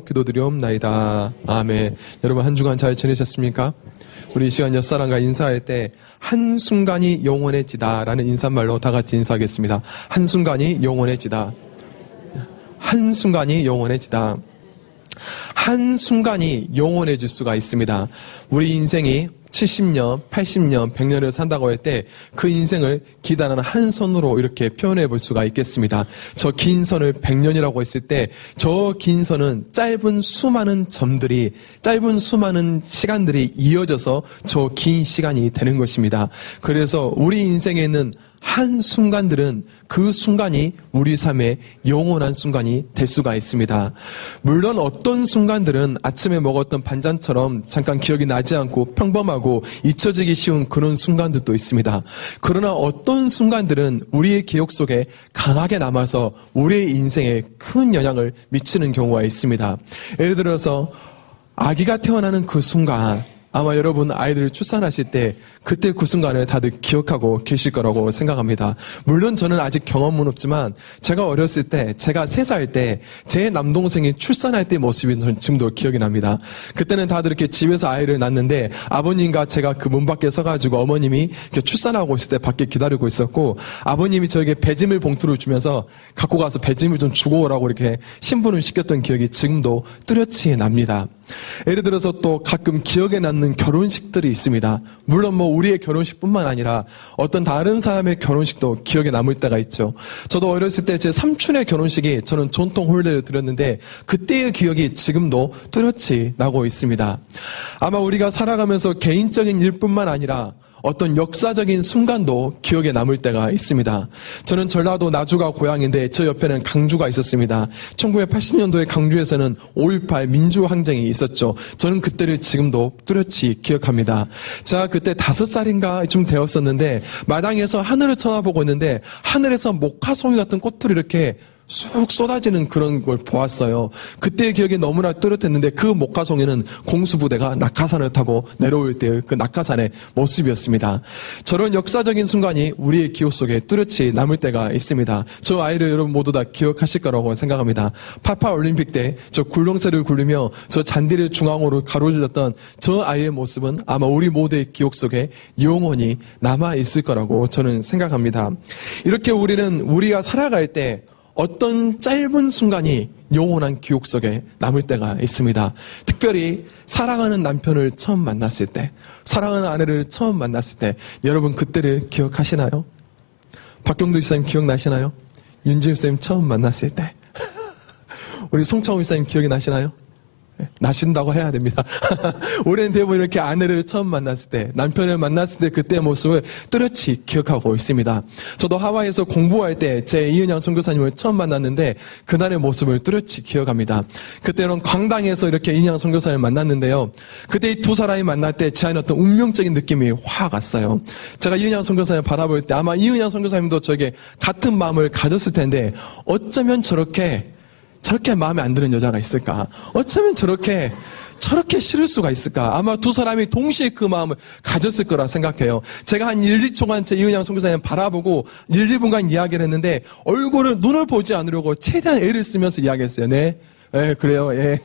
기도드리옵나이다. 아멘. 여러분 한 주간 잘 지내셨습니까? 우리 이 시간 옆사람과 인사할 때 한순간이 영원해지다 라는 인사말로 다 같이 인사하겠습니다. 한순간이 영원해지다. 한순간이 영원해지다. 한순간이 영원해질 수가 있습니다. 우리 인생이 70년, 80년, 100년을 산다고 할 때 그 인생을 기다라는 한 선으로 이렇게 표현해 볼 수가 있겠습니다. 저 긴 선을 100년이라고 했을 때 저 긴 선은 짧은 수많은 점들이, 짧은 수많은 시간들이 이어져서 저 긴 시간이 되는 것입니다. 그래서 우리 인생에 있는 한 순간들은 그 순간이 우리 삶의 영원한 순간이 될 수가 있습니다. 물론 어떤 순간들은 아침에 먹었던 반찬처럼 잠깐 기억이 나지 않고 평범하고 잊혀지기 쉬운 그런 순간들도 있습니다. 그러나 어떤 순간들은 우리의 기억 속에 강하게 남아서 우리의 인생에 큰 영향을 미치는 경우가 있습니다. 예를 들어서 아기가 태어나는 그 순간, 아마 여러분 아이들을 출산하실 때 그때 그 순간을 다들 기억하고 계실 거라고 생각합니다. 물론 저는 아직 경험은 없지만 제가 어렸을 때, 제가 3살 때 제 남동생이 출산할 때 모습이 저는 지금도 기억이 납니다. 그때는 다들 이렇게 집에서 아이를 낳는데 아버님과 제가 그 문 밖에 서가지고 어머님이 이렇게 출산하고 있을 때 밖에 기다리고 있었고, 아버님이 저에게 배짐을 봉투를 주면서 갖고 가서 배짐을 좀 주고 오라고 이렇게 신분을 시켰던 기억이 지금도 뚜렷이 납니다. 예를 들어서 또 가끔 기억에 남는 결혼식들이 있습니다. 물론 우리의 결혼식뿐만 아니라 어떤 다른 사람의 결혼식도 기억에 남을 때가 있죠. 저도 어렸을 때 제 삼촌의 결혼식이 저는 전통 혼례를 드렸는데 그때의 기억이 지금도 뚜렷이 나고 있습니다. 아마 우리가 살아가면서 개인적인 일뿐만 아니라 어떤 역사적인 순간도 기억에 남을 때가 있습니다. 저는 전라도 나주가 고향인데 저 옆에는 강주가 있었습니다. 1980년도에 강주에서는 5.18 민주항쟁이 있었죠. 저는 그때를 지금도 뚜렷이 기억합니다. 제가 그때 5살인가 좀 되었었는데 마당에서 하늘을 쳐다보고 있는데 하늘에서 목화송이 같은 꽃들이 이렇게 쑥 쏟아지는 그런 걸 보았어요. 그때의 기억이 너무나 뚜렷했는데 그 목화송이는 공수부대가 낙하산을 타고 내려올 때의 그 낙하산의 모습이었습니다. 저런 역사적인 순간이 우리의 기억 속에 뚜렷이 남을 때가 있습니다. 저 아이를 여러분 모두 다 기억하실 거라고 생각합니다. 파파 올림픽 때 저 굴렁쇠를 굴리며 저 잔디를 중앙으로 가로질렀던 저 아이의 모습은 아마 우리 모두의 기억 속에 영원히 남아있을 거라고 저는 생각합니다. 이렇게 우리가 살아갈 때 어떤 짧은 순간이 영원한 기억 속에 남을 때가 있습니다. 특별히 사랑하는 남편을 처음 만났을 때, 사랑하는 아내를 처음 만났을 때, 여러분 그때를 기억하시나요? 박경도 집사님 기억나시나요? 윤지우 집사님 처음 만났을 때, 우리 송창호 집사님 기억이 나시나요? 나신다고 해야 됩니다. 오랜 대부분 이렇게 아내를 처음 만났을 때, 남편을 만났을 때 그때의 모습을 뚜렷이 기억하고 있습니다. 저도 하와이에서 공부할 때 제 이은양 선교사님을 처음 만났는데 그날의 모습을 뚜렷이 기억합니다. 그때는 광당에서 이렇게 이은양 선교사님을 만났는데요. 그때 이 두 사람이 만날 때 제 안에 어떤 운명적인 느낌이 확 왔어요. 제가 이은양 선교사님을 바라볼 때 아마 이은양 선교사님도 저에게 같은 마음을 가졌을 텐데 어쩌면 저렇게 마음에 안 드는 여자가 있을까? 어쩌면 저렇게 싫을 수가 있을까? 아마 두 사람이 동시에 그 마음을 가졌을 거라 생각해요. 제가 한 1, 2초간 제 이은양 선교사님 바라보고 1, 2분간 이야기를 했는데 눈을 보지 않으려고 최대한 애를 쓰면서 이야기했어요. 네, 그래요, 예.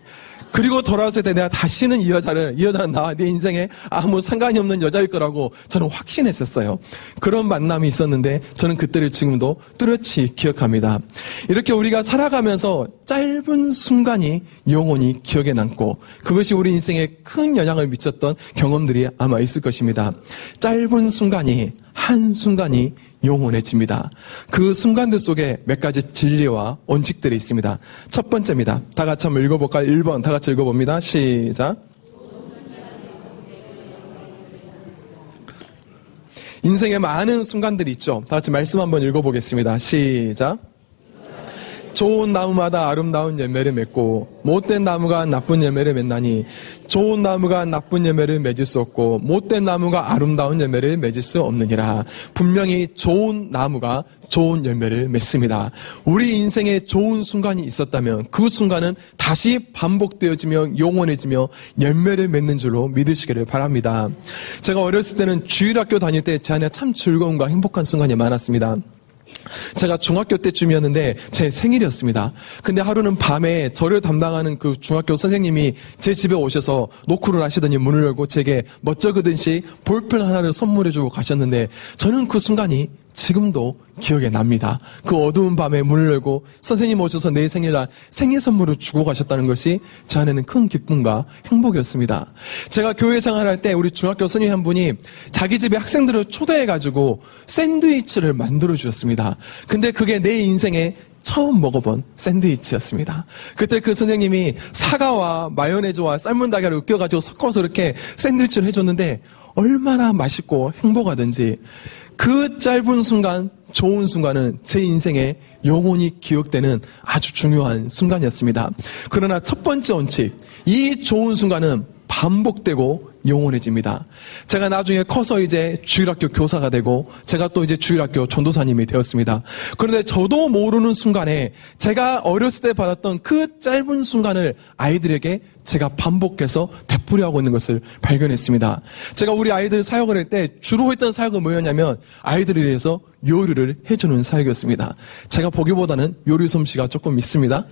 그리고 돌아왔을 때 내가 다시는 이 여자는 나와 내 인생에 아무 상관이 없는 여자일 거라고 저는 확신했었어요. 그런 만남이 있었는데 저는 그때를 지금도 뚜렷이 기억합니다. 이렇게 우리가 살아가면서 짧은 순간이 영원히 기억에 남고 그것이 우리 인생에 큰 영향을 미쳤던 경험들이 아마 있을 것입니다. 짧은 순간이, 한순간이 영원해집니다. 그 순간들 속에 몇 가지 진리와 원칙들이 있습니다. 첫 번째입니다. 다 같이 한번 읽어볼까요? 1번 다 같이 읽어봅니다. 시작. 인생에 많은 순간들이 있죠. 다 같이 말씀 한번 읽어보겠습니다. 시작. 좋은 나무마다 아름다운 열매를 맺고 못된 나무가 나쁜 열매를 맺나니 좋은 나무가 나쁜 열매를 맺을 수 없고 못된 나무가 아름다운 열매를 맺을 수 없느니라. 분명히 좋은 나무가 좋은 열매를 맺습니다. 우리 인생에 좋은 순간이 있었다면 그 순간은 다시 반복되어지며 영원해지며 열매를 맺는 줄로 믿으시기를 바랍니다. 제가 어렸을 때는 주일학교 다닐 때 제 안에 참 즐거움과 행복한 순간이 많았습니다. 제가 중학교 때쯤이었는데 제 생일이었습니다. 근데 하루는 밤에 저를 담당하는 그 중학교 선생님이 제 집에 오셔서 노크를 하시더니 문을 열고 제게 멋쩍으듯이 볼펜 하나를 선물해주고 가셨는데 저는 그 순간이 지금도 기억에 납니다. 그 어두운 밤에 문을 열고 선생님 오셔서 내 생일날 생일 선물을 주고 가셨다는 것이 제 안에는 큰 기쁨과 행복이었습니다. 제가 교회 생활할 때 우리 중학교 선생님 한 분이 자기 집에 학생들을 초대해가지고 샌드위치를 만들어 주셨습니다. 근데 그게 내 인생에 처음 먹어본 샌드위치였습니다. 그때 그 선생님이 사과와 마요네즈와 삶은 달걀을 으깨가지고 섞어서 이렇게 샌드위치를 해줬는데 얼마나 맛있고 행복하든지 그 짧은 순간, 좋은 순간은 제 인생에 영원히 기억되는 아주 중요한 순간이었습니다. 그러나 첫 번째 원칙, 이 좋은 순간은 반복되고 영원해집니다. 제가 나중에 커서 이제 주일학교 교사가 되고 제가 또 이제 주일학교 전도사님이 되었습니다. 그런데 저도 모르는 순간에 제가 어렸을 때 받았던 그 짧은 순간을 아이들에게 제가 반복해서 되풀이하고 있는 것을 발견했습니다. 제가 우리 아이들 사역을 할 때 주로 했던 사역은 뭐였냐면 아이들에 대해서 요리를 해주는 사역이었습니다. 제가 보기보다는 요리 솜씨가 조금 있습니다.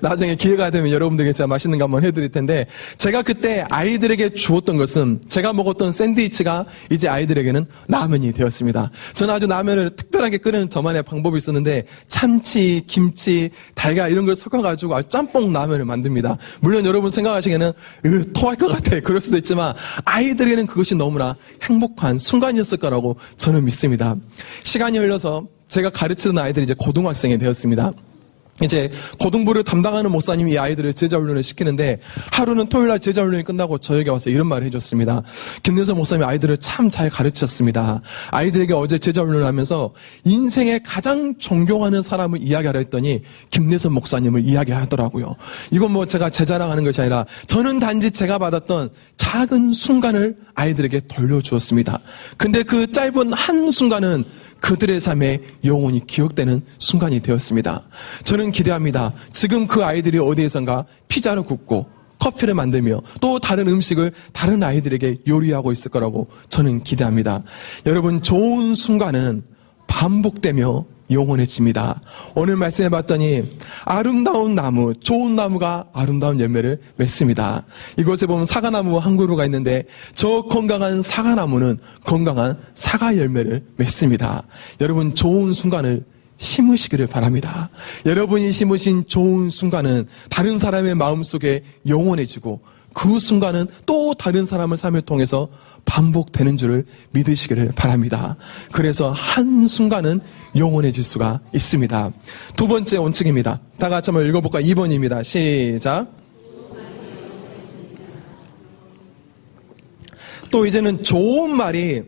나중에 기회가 되면 여러분들에게 제가 맛있는 거 한번 해드릴 텐데 제가 그때 아이들에게 주었던 것은 제가 먹었던 샌드위치가 이제 아이들에게는 라면이 되었습니다. 저는 아주 라면을 특별하게 끓이는 저만의 방법이 있었는데 참치, 김치, 달걀 이런 걸 섞어가지고 아주 짬뽕 라면을 만듭니다. 물론 여러분 생각하시기에는 토할 것 같아. 그럴 수도 있지만 아이들에게는 그것이 너무나 행복한 순간이었을 거라고 저는 믿습니다. 시간이 흘러서 제가 가르치는 아이들이 이제 고등학생이 되었습니다. 이제 고등부를 담당하는 목사님이 이 아이들을 제자훈련을 시키는데 하루는 토요일날 제자훈련이 끝나고 저에게 와서 이런 말을 해줬습니다. 김내서 목사님이 아이들을 참 잘 가르쳤습니다. 아이들에게 어제 제자훈련을 하면서 인생에 가장 존경하는 사람을 이야기하라 했더니 김내서 목사님을 이야기하더라고요. 이건 뭐 제가 제 자랑하는 것이 아니라 저는 단지 제가 받았던 작은 순간을 아이들에게 돌려주었습니다. 근데 그 짧은 한 순간은 그들의 삶에 영원히 기억되는 순간이 되었습니다. 저는 기대합니다. 지금 그 아이들이 어디에선가 피자를 굽고 커피를 만들며 또 다른 음식을 다른 아이들에게 요리하고 있을 거라고 저는 기대합니다. 여러분, 좋은 순간은 반복되며 영원해집니다. 오늘 말씀해 봤더니 아름다운 나무, 좋은 나무가 아름다운 열매를 맺습니다. 이곳에 보면 사과나무와 한 그루가 있는데 저 건강한 사과나무는 건강한 사과 열매를 맺습니다. 여러분, 좋은 순간을 심으시기를 바랍니다. 여러분이 심으신 좋은 순간은 다른 사람의 마음속에 영원해지고 그 순간은 또 다른 사람의 삶을 통해서 반복되는 줄을 믿으시기를 바랍니다. 그래서 한순간은 영원해질 수가 있습니다. 두 번째 원칙입니다. 다 같이 한번 읽어볼까요? 2번입니다. 시작. 또 이제는 좋은 말이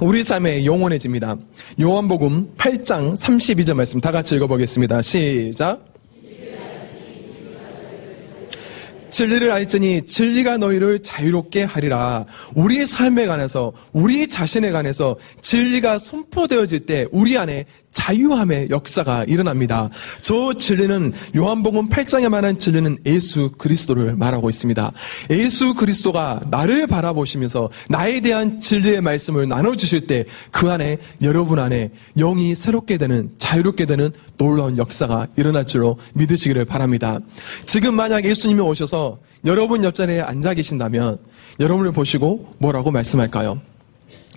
우리 삶에 영원해집니다. 요한복음 8장 32절 말씀 다 같이 읽어보겠습니다. 시작. 진리를 알지니 진리가 너희를 자유롭게 하리라. 우리의 삶에 관해서, 우리 자신에 관해서 진리가 선포되어질 때 우리 안에 자유함의 역사가 일어납니다. 저 진리는 요한복음 8장에 말한 진리는 예수 그리스도를 말하고 있습니다. 예수 그리스도가 나를 바라보시면서 나에 대한 진리의 말씀을 나눠주실 때 그 안에, 여러분 안에 영이 새롭게 되는, 자유롭게 되는 놀라운 역사가 일어날 줄로 믿으시기를 바랍니다. 지금 만약 예수님이 오셔서 여러분 옆자리에 앉아 계신다면 여러분을 보시고 뭐라고 말씀할까요?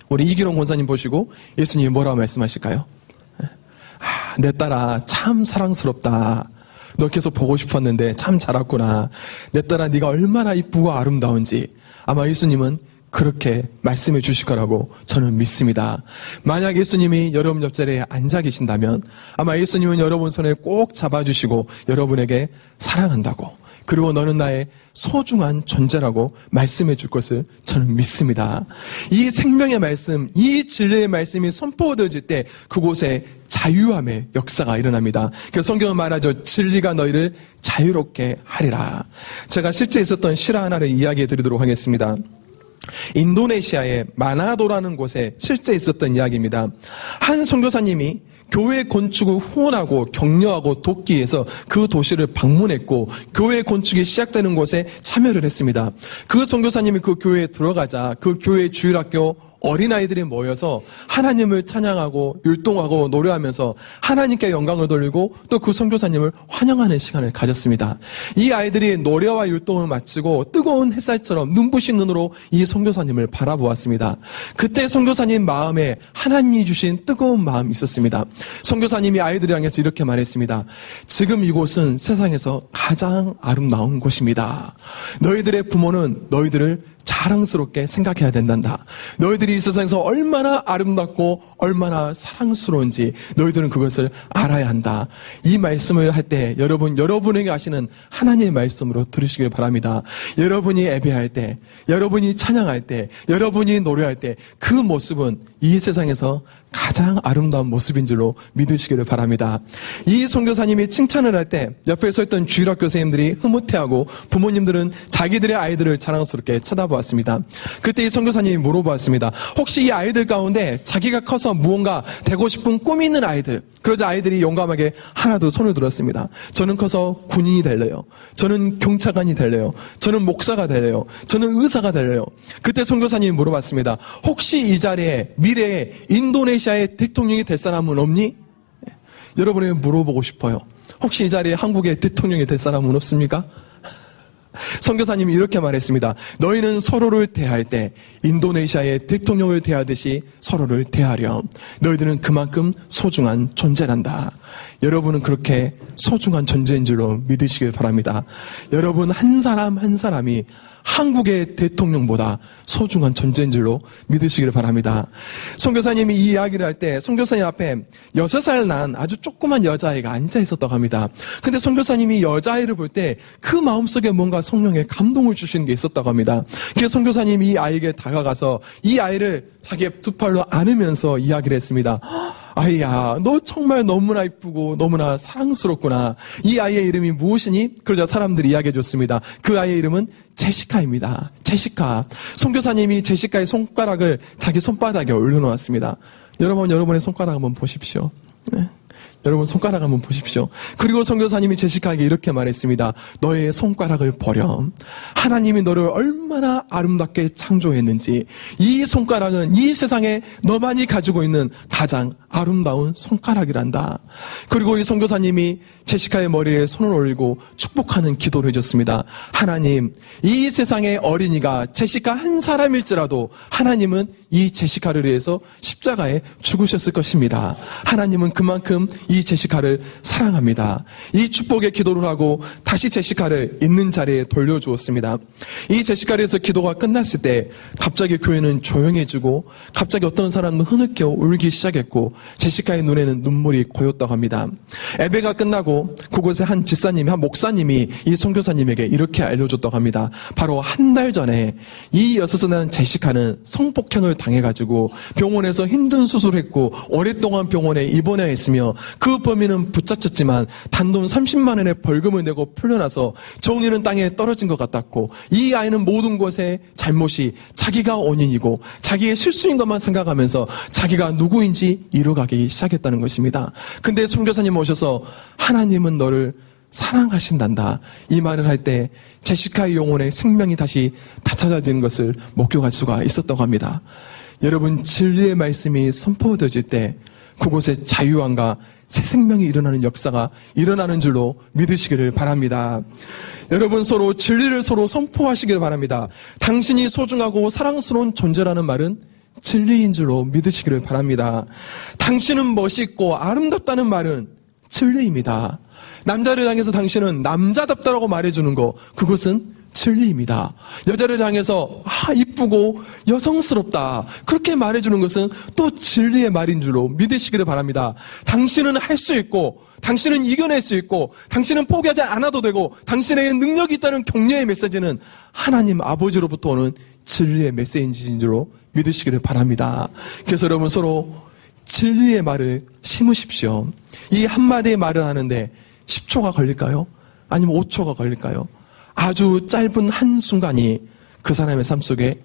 우리 이기룡 권사님 보시고 예수님이 뭐라고 말씀하실까요? 내 딸아 참 사랑스럽다. 너 계속 보고 싶었는데 참 자랐구나. 내 딸아 네가 얼마나 이쁘고 아름다운지. 아마 예수님은 그렇게 말씀해 주실 거라고 저는 믿습니다. 만약 예수님이 여러분 옆자리에 앉아 계신다면 아마 예수님은 여러분 손을 꼭 잡아주시고 여러분에게 사랑한다고, 그리고 너는 나의 소중한 존재라고 말씀해 줄 것을 저는 믿습니다. 이 생명의 말씀, 이 진리의 말씀이 선포되어질 때 그곳에 자유함의 역사가 일어납니다. 그래서 성경은 말하죠. 진리가 너희를 자유롭게 하리라. 제가 실제 있었던 실화 하나를 이야기해 드리도록 하겠습니다. 인도네시아의 마나도라는 곳에 실제 있었던 이야기입니다. 한 선교사님이 교회 건축을 후원하고 격려하고 돕기 위해서 그 도시를 방문했고 교회 건축이 시작되는 곳에 참여를 했습니다. 그 선교사님이 그 교회에 들어가자 그 교회 주일학교 어린아이들이 모여서 하나님을 찬양하고 율동하고 노래하면서 하나님께 영광을 돌리고 또 그 선교사님을 환영하는 시간을 가졌습니다. 이 아이들이 노래와 율동을 마치고 뜨거운 햇살처럼 눈부신 눈으로 이 선교사님을 바라보았습니다. 그때 선교사님 마음에 하나님이 주신 뜨거운 마음이 있었습니다. 선교사님이 아이들을 향해서 이렇게 말했습니다. 지금 이곳은 세상에서 가장 아름다운 곳입니다. 너희들의 부모는 너희들을 자랑스럽게 생각해야 된단다. 너희들이 이 세상에서 얼마나 아름답고 얼마나 사랑스러운지 너희들은 그것을 알아야 한다. 이 말씀을 할 때 여러분에게 하시는 하나님의 말씀으로 들으시길 바랍니다. 여러분이 예배할 때, 여러분이 찬양할 때, 여러분이 노래할 때 그 모습은 이 세상에서 가장 아름다운 모습인 줄로 믿으시기를 바랍니다. 이 선교사님이 칭찬을 할 때 옆에 서 있던 주일학교 선생님들이 흐뭇해하고 부모님들은 자기들의 아이들을 자랑스럽게 쳐다보았습니다. 그때 이 선교사님이 물어보았습니다. 혹시 이 아이들 가운데 자기가 커서 무언가 되고 싶은 꿈이 있는 아이들, 그러자 아이들이 용감하게 하나둘 손을 들었습니다. 저는 커서 군인이 될래요. 저는 경찰관이 될래요. 저는 목사가 될래요. 저는 의사가 될래요. 그때 선교사님이 물어봤습니다. 혹시 이 자리에 미래에 인도네시아의 대통령이 될 사람은 없니? 여러분에게 물어보고 싶어요. 혹시 이 자리에 한국의 대통령이 될 사람은 없습니까? 선교사님이 이렇게 말했습니다. 너희는 서로를 대할 때 인도네시아의 대통령을 대하듯이 서로를 대하렴. 너희들은 그만큼 소중한 존재란다. 여러분은 그렇게 소중한 존재인 줄로 믿으시길 바랍니다. 여러분 한 사람 한 사람이 한국의 대통령보다 소중한 존재인 줄로 믿으시길 바랍니다. 선교사님이 이 이야기를 할 때 선교사님 앞에 6살 난 아주 조그만 여자아이가 앉아 있었다고 합니다. 근데 선교사님이 여자아이를 볼 때 그 마음속에 뭔가 성령의 감동을 주시는 게 있었다고 합니다. 그래서 선교사님이 이 아이에게 다가가서 이 아이를 자기의 두 팔로 안으면서 이야기를 했습니다. 아이야, 너 정말 너무나 이쁘고 너무나 사랑스럽구나. 이 아이의 이름이 무엇이니? 그러자 사람들이 이야기해 줬습니다. 그 아이의 이름은 제시카입니다. 제시카. 선교사님이 제시카의 손가락을 자기 손바닥에 올려놓았습니다. 여러분, 여러분의 손가락 한번 보십시오. 네. 여러분 손가락 한번 보십시오. 그리고 선교사님이 제시카에게 이렇게 말했습니다. 너의 손가락을 버렴. 하나님이 너를 얼마나 아름답게 창조했는지 이 손가락은 이 세상에 너만이 가지고 있는 가장 아름다운 손가락이란다. 그리고 이 선교사님이 제시카의 머리에 손을 올리고 축복하는 기도를 해줬습니다. 하나님, 이 세상의 어린이가 제시카 한 사람일지라도 하나님은 이 제시카를 위해서 십자가에 죽으셨을 것입니다. 하나님은 그만큼 이 제시카를 사랑합니다. 이 축복의 기도를 하고 다시 제시카를 있는 자리에 돌려주었습니다. 이 제시카를 해서 기도가 끝났을 때 갑자기 교회는 조용해지고 갑자기 어떤 사람은 흐느껴 울기 시작했고 제시카의 눈에는 눈물이 고였다고 합니다. 예배가 끝나고 그곳에 한 집사님이, 한 목사님이 이 선교사님에게 이렇게 알려줬다고 합니다. 바로 한 달 전에 이 6살 난 제시카는 성폭행을 당해가지고 병원에서 힘든 수술을 했고 오랫동안 병원에 입원해 있으며 그 범인은 붙잡혔지만 단돈 30만 원의 벌금을 내고 풀려나서 정의는 땅에 떨어진 것 같았고 이 아이는 모든 것의 잘못이 자기가 원인이고 자기의 실수인 것만 생각하면서 자기가 누구인지 잃어가기 시작했다는 것입니다. 근데 선교사님 오셔서 하나님은 너를 사랑하신단다. 이 말을 할 때 제시카의 영혼의 생명이 다시 되찾아지는 것을 목격할 수가 있었다고 합니다. 여러분 진리의 말씀이 선포되어질 때 그곳에 자유함과 새 생명이 일어나는 역사가 일어나는 줄로 믿으시기를 바랍니다. 여러분 서로 진리를 서로 선포하시기를 바랍니다. 당신이 소중하고 사랑스러운 존재라는 말은 진리인 줄로 믿으시기를 바랍니다. 당신은 멋있고 아름답다는 말은 진리입니다. 남자를 향해서 당신은 남자답다라고 말해주는 거, 그것은 진리입니다. 여자를 향해서 이쁘고 여성스럽다 그렇게 말해주는 것은 또 진리의 말인 줄로 믿으시기를 바랍니다. 당신은 할 수 있고 당신은 이겨낼 수 있고 당신은 포기하지 않아도 되고 당신에게 능력이 있다는 격려의 메시지는 하나님 아버지로부터 오는 진리의 메시지인 줄로 믿으시기를 바랍니다. 그래서 여러분 서로 진리의 말을 심으십시오. 이 한마디의 말을 하는데 10초가 걸릴까요? 아니면 5초가 걸릴까요? 아주 짧은 한순간이 그 사람의 삶 속에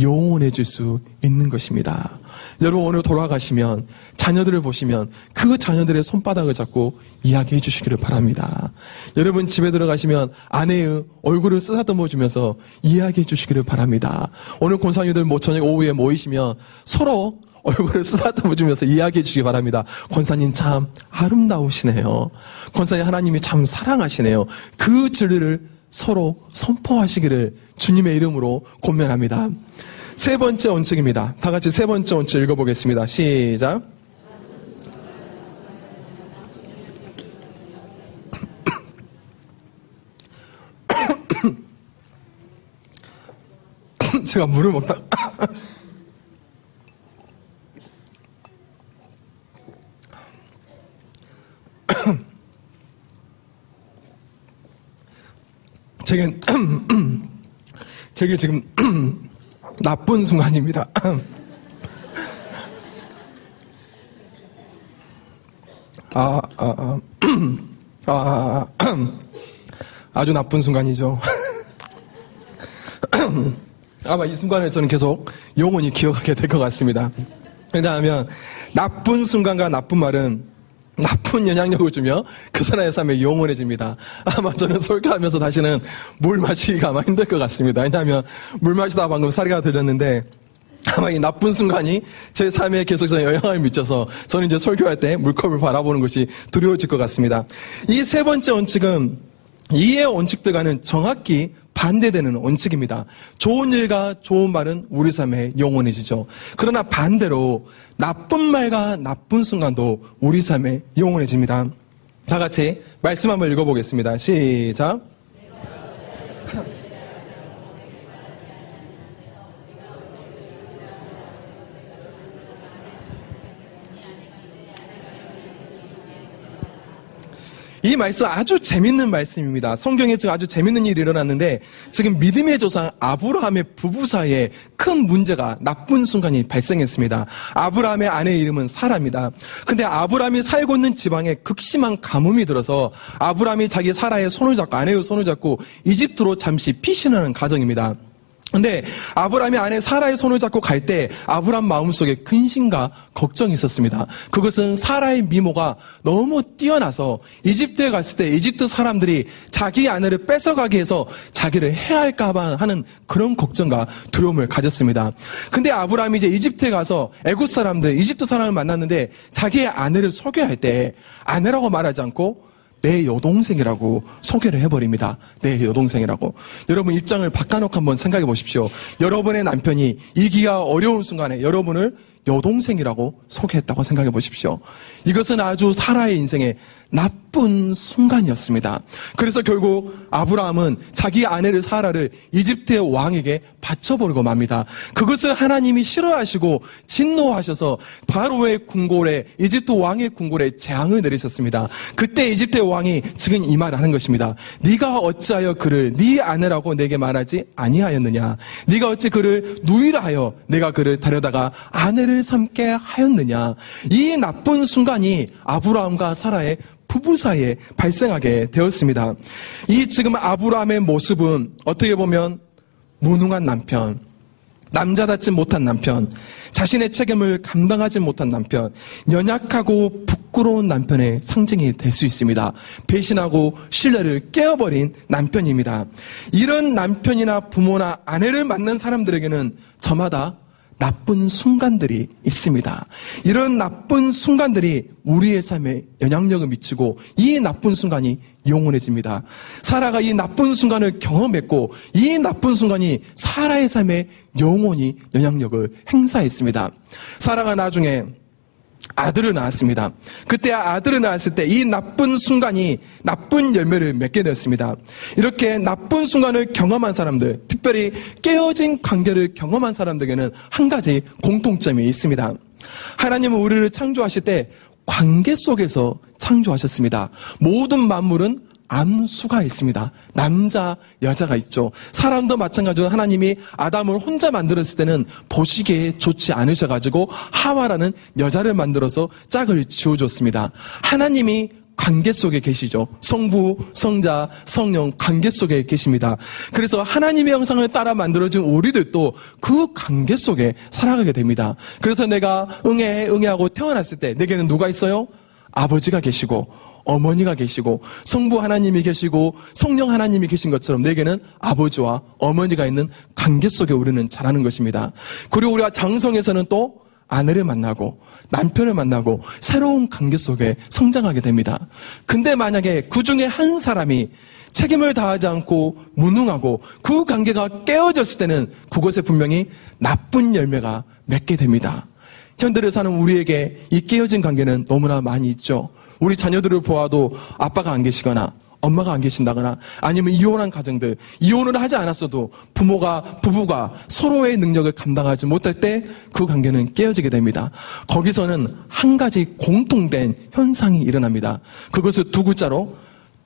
영원해질 수 있는 것입니다. 여러분 오늘 돌아가시면 자녀들을 보시면 그 자녀들의 손바닥을 잡고 이야기해 주시기를 바랍니다. 여러분 집에 들어가시면 아내의 얼굴을 쓰다듬어 주면서 이야기해 주시기를 바랍니다. 오늘 권사님들 저녁 오후에 모이시면 서로 얼굴을 쓰다듬어 주면서 이야기해 주시기 바랍니다. 권사님 참 아름다우시네요. 권사님 하나님이 참 사랑하시네요. 그 진리를 서로 선포하시기를 주님의 이름으로 권면합니다. 세 번째 원칙입니다. 다 같이 세 번째 원칙 읽어보겠습니다. 시작. 제가 물을 먹다 제게 지금 나쁜 순간입니다. 아주 나쁜 순간이죠. 아마 이 순간을 저는 계속 영원히 기억하게 될 것 같습니다. 왜냐하면 나쁜 순간과 나쁜 말은 나쁜 영향력을 주며 그 사람의 삶에 영원해집니다. 아마 저는 설교하면서 다시는 물 마시기가 아마 힘들 것 같습니다. 왜냐하면 물 마시다가 방금 사리가 들렸는데 아마 이 나쁜 순간이 제 삶에 계속적인 영향을 미쳐서 저는 이제 설교할 때 물컵을 바라보는 것이 두려워질 것 같습니다. 이 세 번째 원칙은 이의 원칙들과는 정확히 반대되는 원칙입니다. 좋은 일과 좋은 말은 우리 삶에 영원해지죠. 그러나 반대로 나쁜 말과 나쁜 순간도 우리 삶에 영원해집니다. 다 같이 말씀 한번 읽어보겠습니다. 시작. 이 말씀 아주 재밌는 말씀입니다. 성경에 지금 아주 재밌는 일이 일어났는데 지금 믿음의 조상 아브라함의 부부 사이에 큰 문제가 나쁜 순간이 발생했습니다. 아브라함의 아내의 이름은 사라입니다. 근데 아브라함이 살고 있는 지방에 극심한 가뭄이 들어서 아브라함이 자기 사라의 손을 잡고 아내의 손을 잡고 이집트로 잠시 피신하는 과정입니다. 근데 아브라함이 아내 사라의 손을 잡고 갈 때 아브라함 마음속에 근심과 걱정이 있었습니다. 그것은 사라의 미모가 너무 뛰어나서 이집트에 갔을 때 이집트 사람들이 자기 아내를 뺏어가게 해서 자기를 해할까 봐 하는 그런 걱정과 두려움을 가졌습니다. 근데 아브라함이 이제 이집트에 가서 애굽 사람들, 이집트 사람을 만났는데 자기의 아내를 소개할 때 아내라고 말하지 않고 내 여동생이라고 소개를 해버립니다. 내 여동생이라고. 여러분 입장을 바꿔놓고 한번 생각해 보십시오. 여러분의 남편이 이기가 어려운 순간에 여러분을 여동생이라고 소개했다고 생각해 보십시오. 이것은 아주 사라의 인생에 나쁜 순간이었습니다. 그래서 결국 아브라함은 자기 아내를 사라를 이집트의 왕에게 바쳐버리고 맙니다. 그것을 하나님이 싫어하시고 진노하셔서 바로의 궁궐에 이집트 왕의 궁궐에 재앙을 내리셨습니다. 그때 이집트의 왕이 지금 이 말을 하는 것입니다. 네가 어찌하여 그를 네 아내라고 내게 말하지 아니하였느냐. 네가 어찌 그를 누이라 하여 내가 그를 데려다가 아내를 삼게 하였느냐. 이 나쁜 순간이 아브라함과 사라의 부부 사이에 발생하게 되었습니다. 이 지금 아브라함의 모습은 어떻게 보면 무능한 남편, 남자답지 못한 남편, 자신의 책임을 감당하지 못한 남편, 연약하고 부끄러운 남편의 상징이 될 수 있습니다. 배신하고 신뢰를 깨어버린 남편입니다. 이런 남편이나 부모나 아내를 만난 사람들에게는 저마다 나쁜 순간들이 있습니다. 이런 나쁜 순간들이 우리의 삶에 영향력을 미치고 이 나쁜 순간이 영원해집니다. 사라가 이 나쁜 순간을 경험했고 이 나쁜 순간이 사라의 삶에 영원히 영향력을 행사했습니다. 사라가 나중에 아들을 낳았습니다. 그때 아들을 낳았을 때 이 나쁜 순간이 나쁜 열매를 맺게 되었습니다. 이렇게 나쁜 순간을 경험한 사람들, 특별히 깨어진 관계를 경험한 사람들에게는 한 가지 공통점이 있습니다. 하나님은 우리를 창조하실 때 관계 속에서 창조하셨습니다. 모든 만물은 암수가 있습니다. 남자, 여자가 있죠. 사람도 마찬가지로 하나님이 아담을 혼자 만들었을 때는 보시기에 좋지 않으셔가지고 하와라는 여자를 만들어서 짝을 지어줬습니다. 하나님이 관계 속에 계시죠. 성부, 성자, 성령 관계 속에 계십니다. 그래서 하나님의 형상을 따라 만들어진 우리들도 그 관계 속에 살아가게 됩니다. 그래서 내가 응애하고 태어났을 때 내게는 누가 있어요? 아버지가 계시고 어머니가 계시고 성부 하나님이 계시고 성령 하나님이 계신 것처럼 내게는 아버지와 어머니가 있는 관계 속에 우리는 자라는 것입니다. 그리고 우리가 장성에서는 또 아내를 만나고 남편을 만나고 새로운 관계 속에 성장하게 됩니다. 근데 만약에 그 중에 한 사람이 책임을 다하지 않고 무능하고 그 관계가 깨어졌을 때는 그것에 분명히 나쁜 열매가 맺게 됩니다. 현대를 사는 우리에게 이 깨어진 관계는 너무나 많이 있죠. 우리 자녀들을 보아도 아빠가 안 계시거나 엄마가 안 계신다거나 아니면 이혼한 가정들, 이혼을 하지 않았어도 부부가 서로의 능력을 감당하지 못할 때 그 관계는 깨어지게 됩니다. 거기서는 한 가지 공통된 현상이 일어납니다. 그것을 두 글자로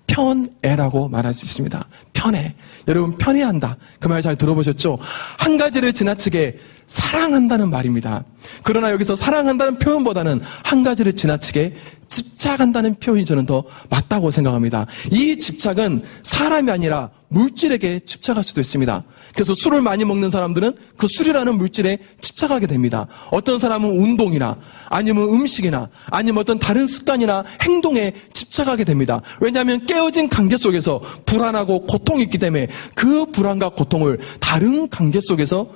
편애라고 말할 수 있습니다. 편애. 여러분, 편애한다. 그 말 잘 들어보셨죠? 한 가지를 지나치게 사랑한다는 말입니다. 그러나 여기서 사랑한다는 표현보다는 한 가지를 지나치게 집착한다는 표현이 저는 더 맞다고 생각합니다. 이 집착은 사람이 아니라 물질에게 집착할 수도 있습니다. 그래서 술을 많이 먹는 사람들은 그 술이라는 물질에 집착하게 됩니다. 어떤 사람은 운동이나 아니면 음식이나 아니면 어떤 다른 습관이나 행동에 집착하게 됩니다. 왜냐하면 깨어진 관계 속에서 불안하고 고통이 있기 때문에 그 불안과 고통을 다른 관계 속에서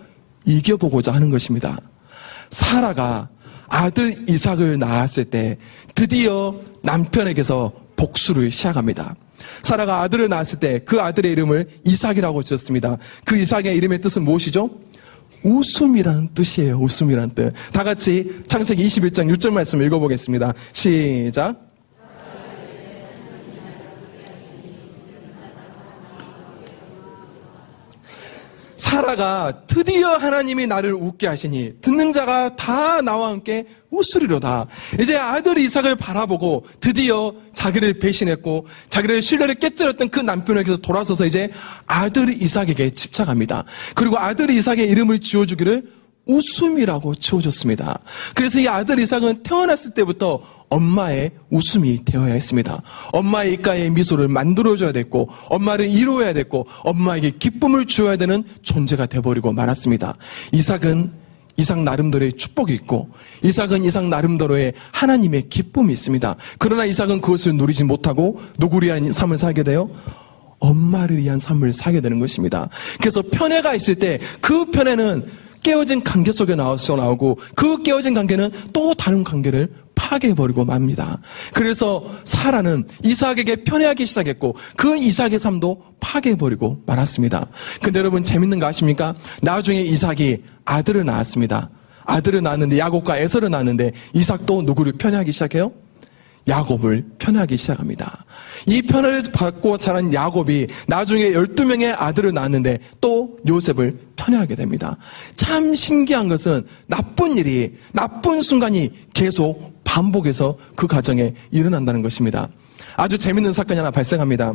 이겨보고자 하는 것입니다. 사라가 아들 이삭을 낳았을 때 드디어 남편에게서 복수를 시작합니다. 사라가 아들을 낳았을 때 그 아들의 이름을 이삭이라고 지었습니다. 그 이삭의 이름의 뜻은 무엇이죠? 웃음이라는 뜻이에요. 웃음이라는 뜻. 다 같이 창세기 21장 6절 말씀 읽어보겠습니다. 시작. 사라가 드디어 하나님이 나를 웃게 하시니 듣는 자가 다 나와 함께 웃으리로다. 이제 아들 이삭을 바라보고 드디어 자기를 배신했고 자기를 신뢰를 깨뜨렸던 그 남편에게서 돌아서서 이제 아들 이삭에게 집착합니다. 그리고 아들 이삭의 이름을 지어주기를 웃음이라고 지어줬습니다. 그래서 이 아들 이삭은 태어났을 때부터 엄마의 웃음이 되어야 했습니다. 엄마의 입가에 미소를 만들어줘야 됐고 엄마를 이루어야 됐고 엄마에게 기쁨을 주어야 되는 존재가 되어버리고 말았습니다. 이삭은 이삭 나름대로의 축복이 있고 이삭은 이삭 나름대로의 하나님의 기쁨이 있습니다. 그러나 이삭은 그것을 누리지 못하고 누구를 위한 삶을 살게 돼요? 엄마를 위한 삶을 살게 되는 것입니다. 그래서 편애가 있을 때 그 편애는 깨어진 관계 속에 나오고 그 깨어진 관계는 또 다른 관계를 파괴해버리고 맙니다. 그래서 사라는 이삭에게 편애하기 시작했고 그 이삭의 삶도 파괴해버리고 말았습니다. 근데 여러분 재밌는 거 아십니까? 나중에 이삭이 아들을 낳았습니다. 아들을 낳았는데 야곱과 에서를 낳았는데 이삭도 누구를 편애하기 시작해요? 야곱을 편애하기 시작합니다. 이 편애를 받고 자란 야곱이 나중에 12명의 아들을 낳았는데 또 요셉을 편애하게 됩니다. 참 신기한 것은 나쁜 순간이 계속 반복해서 그 가정에 일어난다는 것입니다. 아주 재밌는 사건이 하나 발생합니다.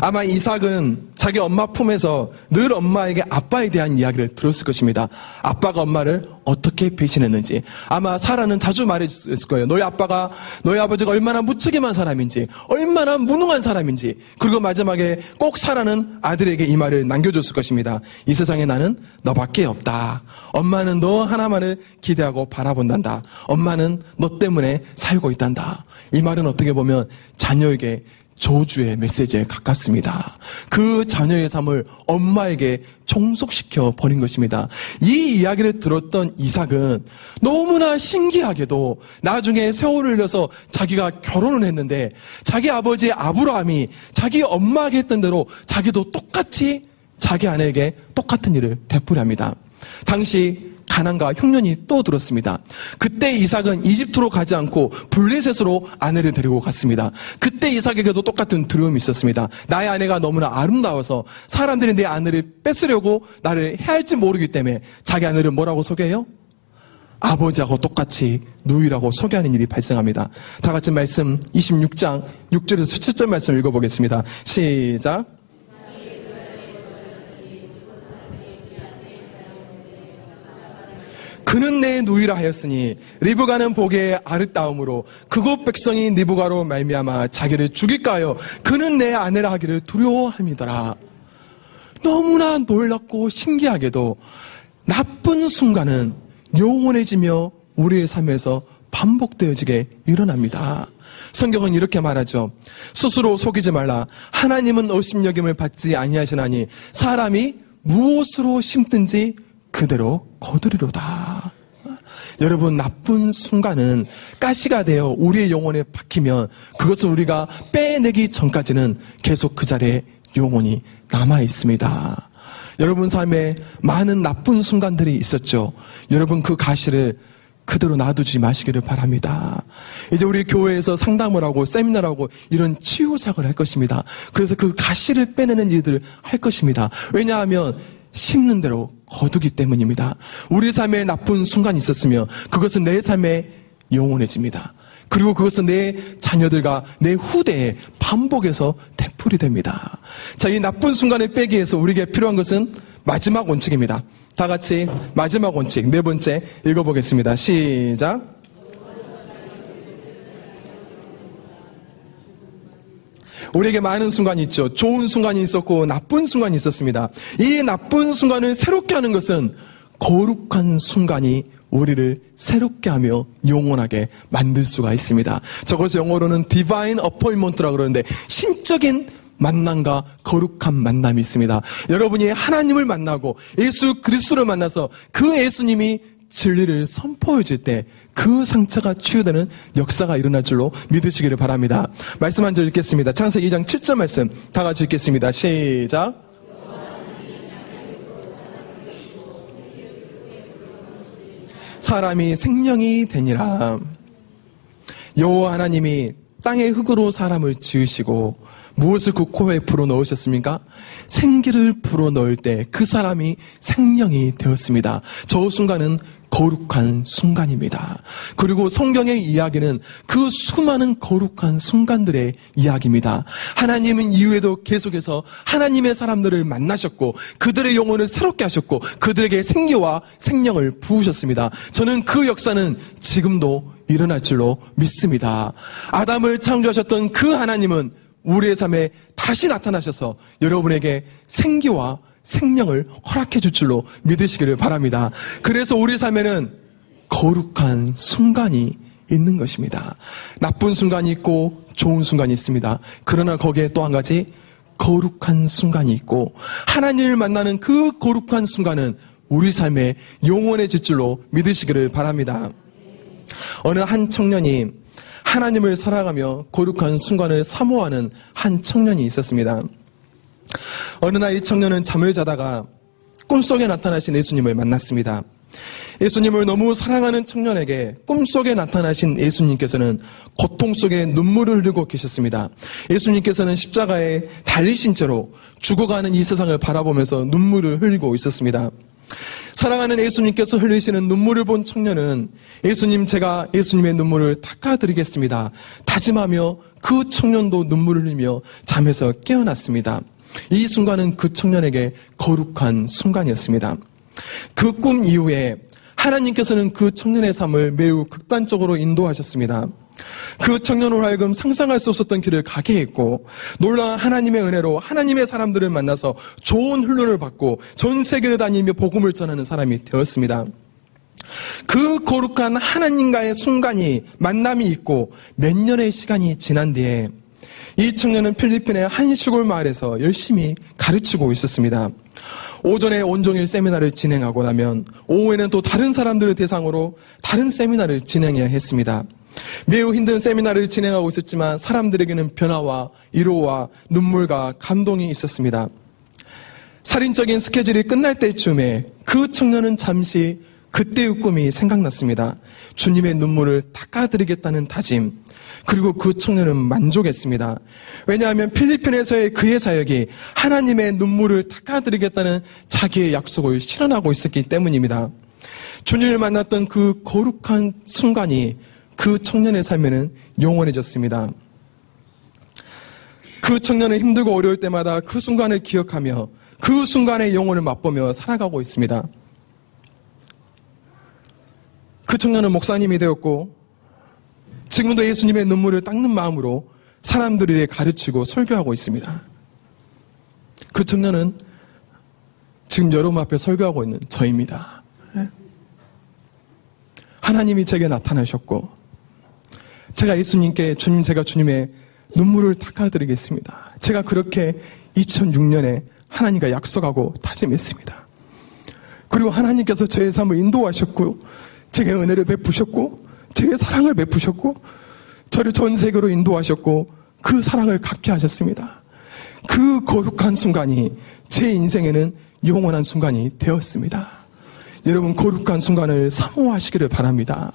아마 이삭은 자기 엄마 품에서 늘 엄마에게 아빠에 대한 이야기를 들었을 것입니다. 아빠가 엄마를 어떻게 배신했는지. 아마 사라는 자주 말했을 거예요. 너희 아버지가 얼마나 무책임한 사람인지, 얼마나 무능한 사람인지. 그리고 마지막에 꼭 사라는 아들에게 이 말을 남겨줬을 것입니다. 이 세상에 나는 너밖에 없다. 엄마는 너 하나만을 기대하고 바라본단다. 엄마는 너 때문에 살고 있단다. 이 말은 어떻게 보면 자녀에게 저주의 메시지에 가깝습니다. 그 자녀의 삶을 엄마에게 종속시켜 버린 것입니다. 이 이야기를 들었던 이삭은 너무나 신기하게도 나중에 세월을 흘려서 자기가 결혼을 했는데 자기 아버지 아브라함이 자기 엄마에게 했던 대로 자기도 똑같이 자기 아내에게 똑같은 일을 되풀이 합니다. 당시 가난과 흉년이 또 들었습니다. 그때 이삭은 이집트로 가지 않고 블레셋으로 아내를 데리고 갔습니다. 그때 이삭에게도 똑같은 두려움이 있었습니다. 나의 아내가 너무나 아름다워서 사람들이 내 아내를 뺏으려고 나를 해할지 모르기 때문에 자기 아내를 뭐라고 소개해요? 아버지하고 똑같이 누이라고 소개하는 일이 발생합니다. 다 같이 말씀 26장 6절에서 7절 말씀 읽어보겠습니다. 시작. 그는 내 누이라 하였으니 리브가는 보기에 아름다움으로 그곳 백성이 리브가로 말미암아 자기를 죽일까 하여 그는 내 아내라 하기를 두려워함이더라. 너무나 놀랍고 신기하게도 나쁜 순간은 영원해지며 우리의 삶에서 반복되어지게 일어납니다. 성경은 이렇게 말하죠. 스스로 속이지 말라. 하나님은 업신여김을 받지 아니하시나니 사람이 무엇으로 심든지 그대로 거두리로다. 여러분, 나쁜 순간은 가시가 되어 우리의 영혼에 박히면 그것을 우리가 빼내기 전까지는 계속 그 자리에 영혼이 남아 있습니다. 여러분 삶에 많은 나쁜 순간들이 있었죠. 여러분 그 가시를 그대로 놔두지 마시기를 바랍니다. 이제 우리 교회에서 상담을 하고 세미나를 하고 이런 치유작을 할 것입니다. 그래서 그 가시를 빼내는 일들을 할 것입니다. 왜냐하면 심는 대로 거두기 때문입니다. 우리 삶에 나쁜 순간이 있었으며 그것은 내 삶에 영원해집니다. 그리고 그것은 내 자녀들과 내 후대에 반복해서 되풀이 됩니다. 자, 이 나쁜 순간을 빼기 위해서 우리에게 필요한 것은 마지막 원칙입니다. 다 같이 마지막 원칙, 네 번째 읽어보겠습니다. 시작. 우리에게 많은 순간이 있죠. 좋은 순간이 있었고 나쁜 순간이 있었습니다. 이 나쁜 순간을 새롭게 하는 것은 거룩한 순간이 우리를 새롭게 하며 영원하게 만들 수가 있습니다. 저것을 영어로는 divine appointment라고 그러는데 신적인 만남과 거룩한 만남이 있습니다. 여러분이 하나님을 만나고 예수 그리스도를 만나서 그 예수님이 진리를 선포해 줄 때 그 상처가 치유되는 역사가 일어날 줄로 믿으시기를 바랍니다. 말씀 한 절 읽겠습니다. 창세기 2장 7절 말씀 다 같이 읽겠습니다. 시작. 사람이 생명이 되니라. 여호와 하나님이 땅의 흙으로 사람을 지으시고 무엇을 그 코에 불어넣으셨습니까? 생기를 불어넣을 때 그 사람이 생명이 되었습니다. 저 순간은 거룩한 순간입니다. 그리고 성경의 이야기는 그 수많은 거룩한 순간들의 이야기입니다. 하나님은 이후에도 계속해서 하나님의 사람들을 만나셨고 그들의 영혼을 새롭게 하셨고 그들에게 생기와 생명을 부으셨습니다. 저는 그 역사는 지금도 일어날 줄로 믿습니다. 아담을 창조하셨던 그 하나님은 우리의 삶에 다시 나타나셔서 여러분에게 생기와 생명을 허락해 줄 줄로 믿으시기를 바랍니다. 그래서 우리 삶에는 거룩한 순간이 있는 것입니다. 나쁜 순간이 있고 좋은 순간이 있습니다. 그러나 거기에 또 한 가지 거룩한 순간이 있고 하나님을 만나는 그 거룩한 순간은 우리 삶에 영원해질 줄로 믿으시기를 바랍니다. 어느 한 청년이 하나님을 사랑하며 거룩한 순간을 사모하는 한 청년이 있었습니다. 어느 날 이 청년은 잠을 자다가 꿈속에 나타나신 예수님을 만났습니다. 예수님을 너무 사랑하는 청년에게 꿈속에 나타나신 예수님께서는 고통 속에 눈물을 흘리고 계셨습니다. 예수님께서는 십자가에 달리신 채로 죽어가는 이 세상을 바라보면서 눈물을 흘리고 있었습니다. 사랑하는 예수님께서 흘리시는 눈물을 본 청년은 예수님, 제가 예수님의 눈물을 닦아드리겠습니다 다짐하며 그 청년도 눈물을 흘리며 잠에서 깨어났습니다. 이 순간은 그 청년에게 거룩한 순간이었습니다. 그 꿈 이후에 하나님께서는 그 청년의 삶을 매우 극단적으로 인도하셨습니다. 그 청년으로 하여금 상상할 수 없었던 길을 가게 했고 놀라운 하나님의 은혜로 하나님의 사람들을 만나서 좋은 훈련을 받고 전 세계를 다니며 복음을 전하는 사람이 되었습니다. 그 거룩한 하나님과의 순간이 만남이 있고 몇 년의 시간이 지난 뒤에 이 청년은 필리핀의 한 시골 마을에서 열심히 가르치고 있었습니다. 오전에 온종일 세미나를 진행하고 나면 오후에는 또 다른 사람들을 대상으로 다른 세미나를 진행해야 했습니다. 매우 힘든 세미나를 진행하고 있었지만 사람들에게는 변화와 위로와 눈물과 감동이 있었습니다. 살인적인 스케줄이 끝날 때쯤에 그 청년은 잠시 그때의 꿈이 생각났습니다. 주님의 눈물을 닦아드리겠다는 다짐. 그리고 그 청년은 만족했습니다. 왜냐하면 필리핀에서의 그의 사역이 하나님의 눈물을 닦아드리겠다는 자기의 약속을 실현하고 있었기 때문입니다. 주님을 만났던 그 거룩한 순간이 그 청년의 삶에는 영원해졌습니다. 그 청년은 힘들고 어려울 때마다 그 순간을 기억하며 그 순간의 영혼을 맛보며 살아가고 있습니다. 그 청년은 목사님이 되었고 지금도 예수님의 눈물을 닦는 마음으로 사람들에게 가르치고 설교하고 있습니다. 그 청년은 지금 여러분 앞에 설교하고 있는 저입니다. 하나님이 제게 나타나셨고 제가 예수님께 주님, 제가 주님의 눈물을 닦아드리겠습니다. 제가 그렇게 2006년에 하나님과 약속하고 다짐했습니다. 그리고 하나님께서 저의 삶을 인도하셨고 제게 은혜를 베푸셨고 제게 사랑을 베푸셨고 저를 전 세계로 인도하셨고 그 사랑을 갖게 하셨습니다. 그 거룩한 순간이 제 인생에는 영원한 순간이 되었습니다. 여러분, 거룩한 순간을 사모하시기를 바랍니다.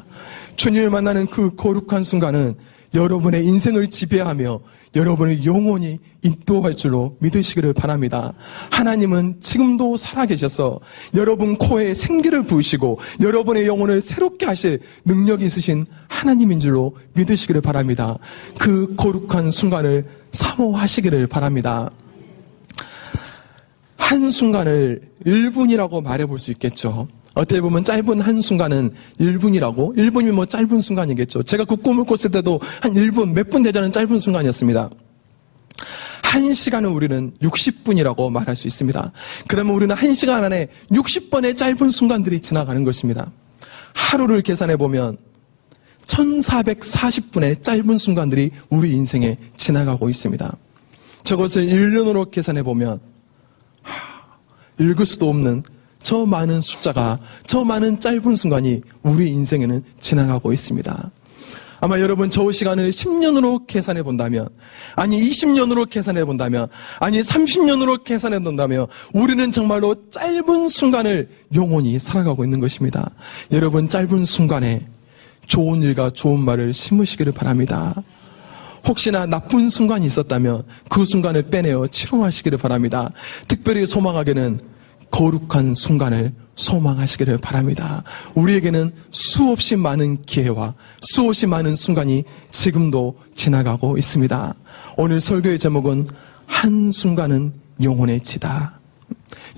주님을 만나는 그 거룩한 순간은 여러분의 인생을 지배하며 여러분을 영원히 인도할 줄로 믿으시기를 바랍니다. 하나님은 지금도 살아계셔서 여러분 코에 생기를 부으시고 여러분의 영혼을 새롭게 하실 능력이 있으신 하나님인 줄로 믿으시기를 바랍니다. 그 거룩한 순간을 사모하시기를 바랍니다. 한순간을 1분이라고 말해볼 수 있겠죠. 어떻게 보면 짧은 한순간은 1분이라고, 1분이면 짧은 순간이겠죠. 제가 그 꿈을 꿨을 때도 한 1분, 몇 분 되지 않은 짧은 순간이었습니다. 1시간은 우리는 60분이라고 말할 수 있습니다. 그러면 우리는 1시간 안에 60번의 짧은 순간들이 지나가는 것입니다. 하루를 계산해보면 1440분의 짧은 순간들이 우리 인생에 지나가고 있습니다. 저것을 1년으로 계산해보면 읽을 수도 없는 저 많은 숫자가, 저 많은 짧은 순간이 우리 인생에는 지나가고 있습니다. 아마 여러분 저 시간을 10년으로 계산해 본다면, 아니 20년으로 계산해 본다면, 아니 30년으로 계산해 본다면 우리는 정말로 짧은 순간을 영원히 살아가고 있는 것입니다. 여러분, 짧은 순간에 좋은 일과 좋은 말을 심으시기를 바랍니다. 혹시나 나쁜 순간이 있었다면 그 순간을 빼내어 치료하시기를 바랍니다. 특별히 소망하게는 거룩한 순간을 소망하시기를 바랍니다. 우리에게는 수없이 많은 기회와 수없이 많은 순간이 지금도 지나가고 있습니다. 오늘 설교의 제목은 한순간은 영원해지다.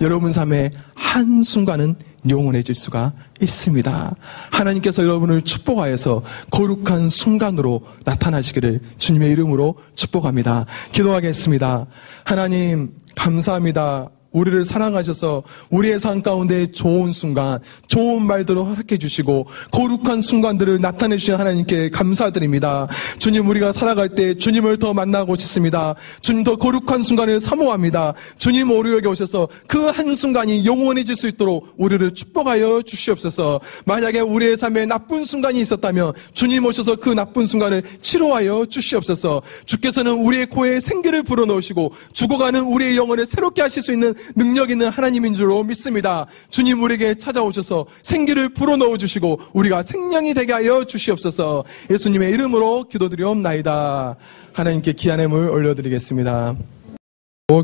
여러분 삶에 한순간은 영원해질 수가 있습니다. 하나님께서 여러분을 축복하여서 거룩한 순간으로 나타나시기를 주님의 이름으로 축복합니다. 기도하겠습니다. 하나님 감사합니다. 우리를 사랑하셔서 우리의 삶 가운데 좋은 순간, 좋은 말들을 허락해 주시고 거룩한 순간들을 나타내 주신 하나님께 감사드립니다. 주님, 우리가 살아갈 때 주님을 더 만나고 싶습니다. 주님, 더 거룩한 순간을 사모합니다. 주님, 우리에게 오셔서 그 한순간이 영원해질 수 있도록 우리를 축복하여 주시옵소서. 만약에 우리의 삶에 나쁜 순간이 있었다면 주님 오셔서 그 나쁜 순간을 치료하여 주시옵소서. 주께서는 우리의 코에 생기를 불어넣으시고 죽어가는 우리의 영혼을 새롭게 하실 수 있는 능력 있는 하나님인 줄로 믿습니다. 주님, 우리에게 찾아오셔서 생기를 불어넣어 주시고 우리가 생명이 되게 하여 주시옵소서. 예수님의 이름으로 기도드리옵나이다. 하나님께 귀한 예물 올려드리겠습니다.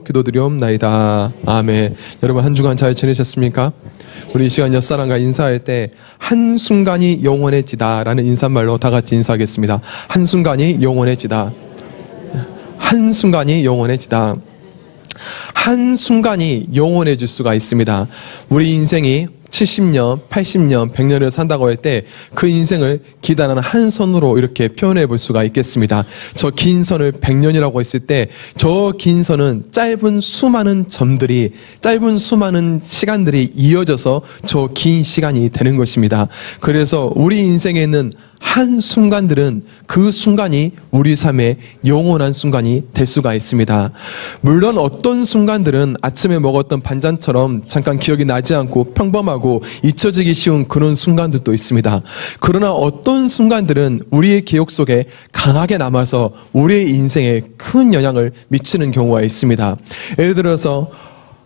기도드리옵나이다. 아멘. 여러분, 한 주간 잘 지내셨습니까? 우리 이 시간 옆사람과 인사할 때 한순간이 영원해지다 라는 인사말로 다 같이 인사하겠습니다. 한순간이 영원해지다. 한순간이 영원해지다. 한순간이 영원해질 수가 있습니다. 우리 인생이 70년, 80년, 100년을 산다고 할 때 그 인생을 기다란 한 선으로 이렇게 표현해 볼 수가 있겠습니다. 저 긴 선을 100년이라고 했을 때 저 긴 선은 짧은 수많은 점들이, 짧은 수많은 시간들이 이어져서 저 긴 시간이 되는 것입니다. 그래서 우리 인생에는 한순간들은 그 순간이 우리 삶의 영원한 순간이 될 수가 있습니다. 물론 어떤 순간들은 아침에 먹었던 반찬처럼 잠깐 기억이 나지 않고 평범하고 잊혀지기 쉬운 그런 순간들도 있습니다. 그러나 어떤 순간들은 우리의 기억 속에 강하게 남아서 우리의 인생에 큰 영향을 미치는 경우가 있습니다. 예를 들어서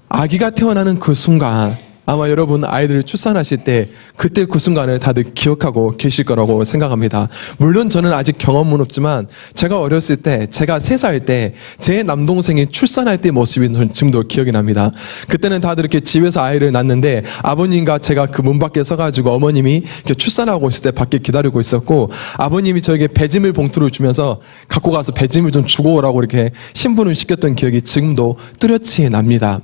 아기가 태어나는 그 순간, 아마 여러분 아이들을 출산하실 때 그때 그 순간을 다들 기억하고 계실 거라고 생각합니다. 물론 저는 아직 경험은 없지만 제가 어렸을 때, 제가 3살 때 제 남동생이 출산할 때 모습이 지금도 기억이 납니다. 그때는 다들 이렇게 집에서 아이를 낳는데 아버님과 제가 그 문 밖에 서가지고 어머님이 이렇게 출산하고 있을 때 밖에 기다리고 있었고 아버님이 저에게 배짐을 봉투를 주면서 갖고 가서 배짐을 좀 주고 오라고 이렇게 신분을 시켰던 기억이 지금도 뚜렷이 납니다.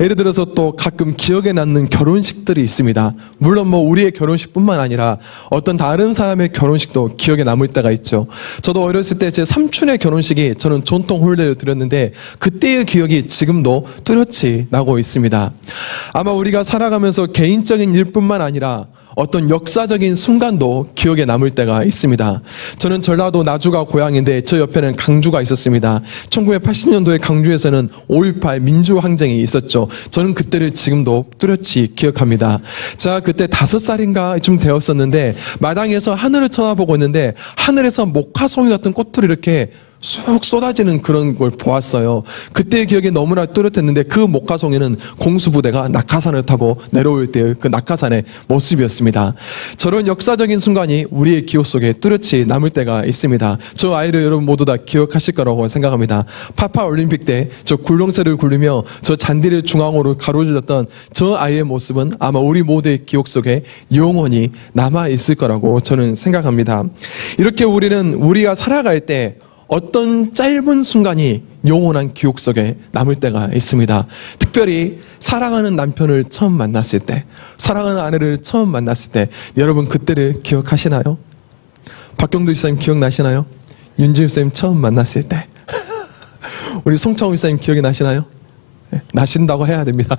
예를 들어서 또 가끔 기억에 남는 결혼식들이 있습니다. 물론 뭐 우리의 결혼식뿐만 아니라 어떤 다른 사람의 결혼식도 기억에 남을 때가 있죠. 저도 어렸을 때 제 삼촌의 결혼식이 저는 전통 홀례를 드렸는데 그때의 기억이 지금도 뚜렷이 나고 있습니다. 아마 우리가 살아가면서 개인적인 일뿐만 아니라 어떤 역사적인 순간도 기억에 남을 때가 있습니다. 저는 전라도 나주가 고향인데 저 옆에는 강주가 있었습니다. 1980년도에 강주에서는 5.18 민주항쟁이 있었죠. 저는 그때를 지금도 뚜렷이 기억합니다. 제가 그때 5살인가 좀 되었었는데 마당에서 하늘을 쳐다보고 있는데 하늘에서 목화송이 같은 꽃들이 이렇게 쑥 쏟아지는 그런 걸 보았어요. 그때의 기억이 너무나 뚜렷했는데 그 목화송이는 공수부대가 낙하산을 타고 내려올 때의 그 낙하산의 모습이었습니다. 저런 역사적인 순간이 우리의 기억 속에 뚜렷이 남을 때가 있습니다. 저 아이를 여러분 모두 다 기억하실 거라고 생각합니다. 파파 올림픽 때 저 굴렁쇠를 굴리며 저 잔디를 중앙으로 가로질렀던 저 아이의 모습은 아마 우리 모두의 기억 속에 영원히 남아 있을 거라고 저는 생각합니다. 이렇게 우리가 살아갈 때 어떤 짧은 순간이 영원한 기억 속에 남을 때가 있습니다. 특별히 사랑하는 남편을 처음 만났을 때, 사랑하는 아내를 처음 만났을 때 여러분 그때를 기억하시나요? 박경도 집사님 기억나시나요? 윤지우 쌤 처음 만났을 때 우리 송창우 집사님 기억이 나시나요? 나신다고 해야 됩니다.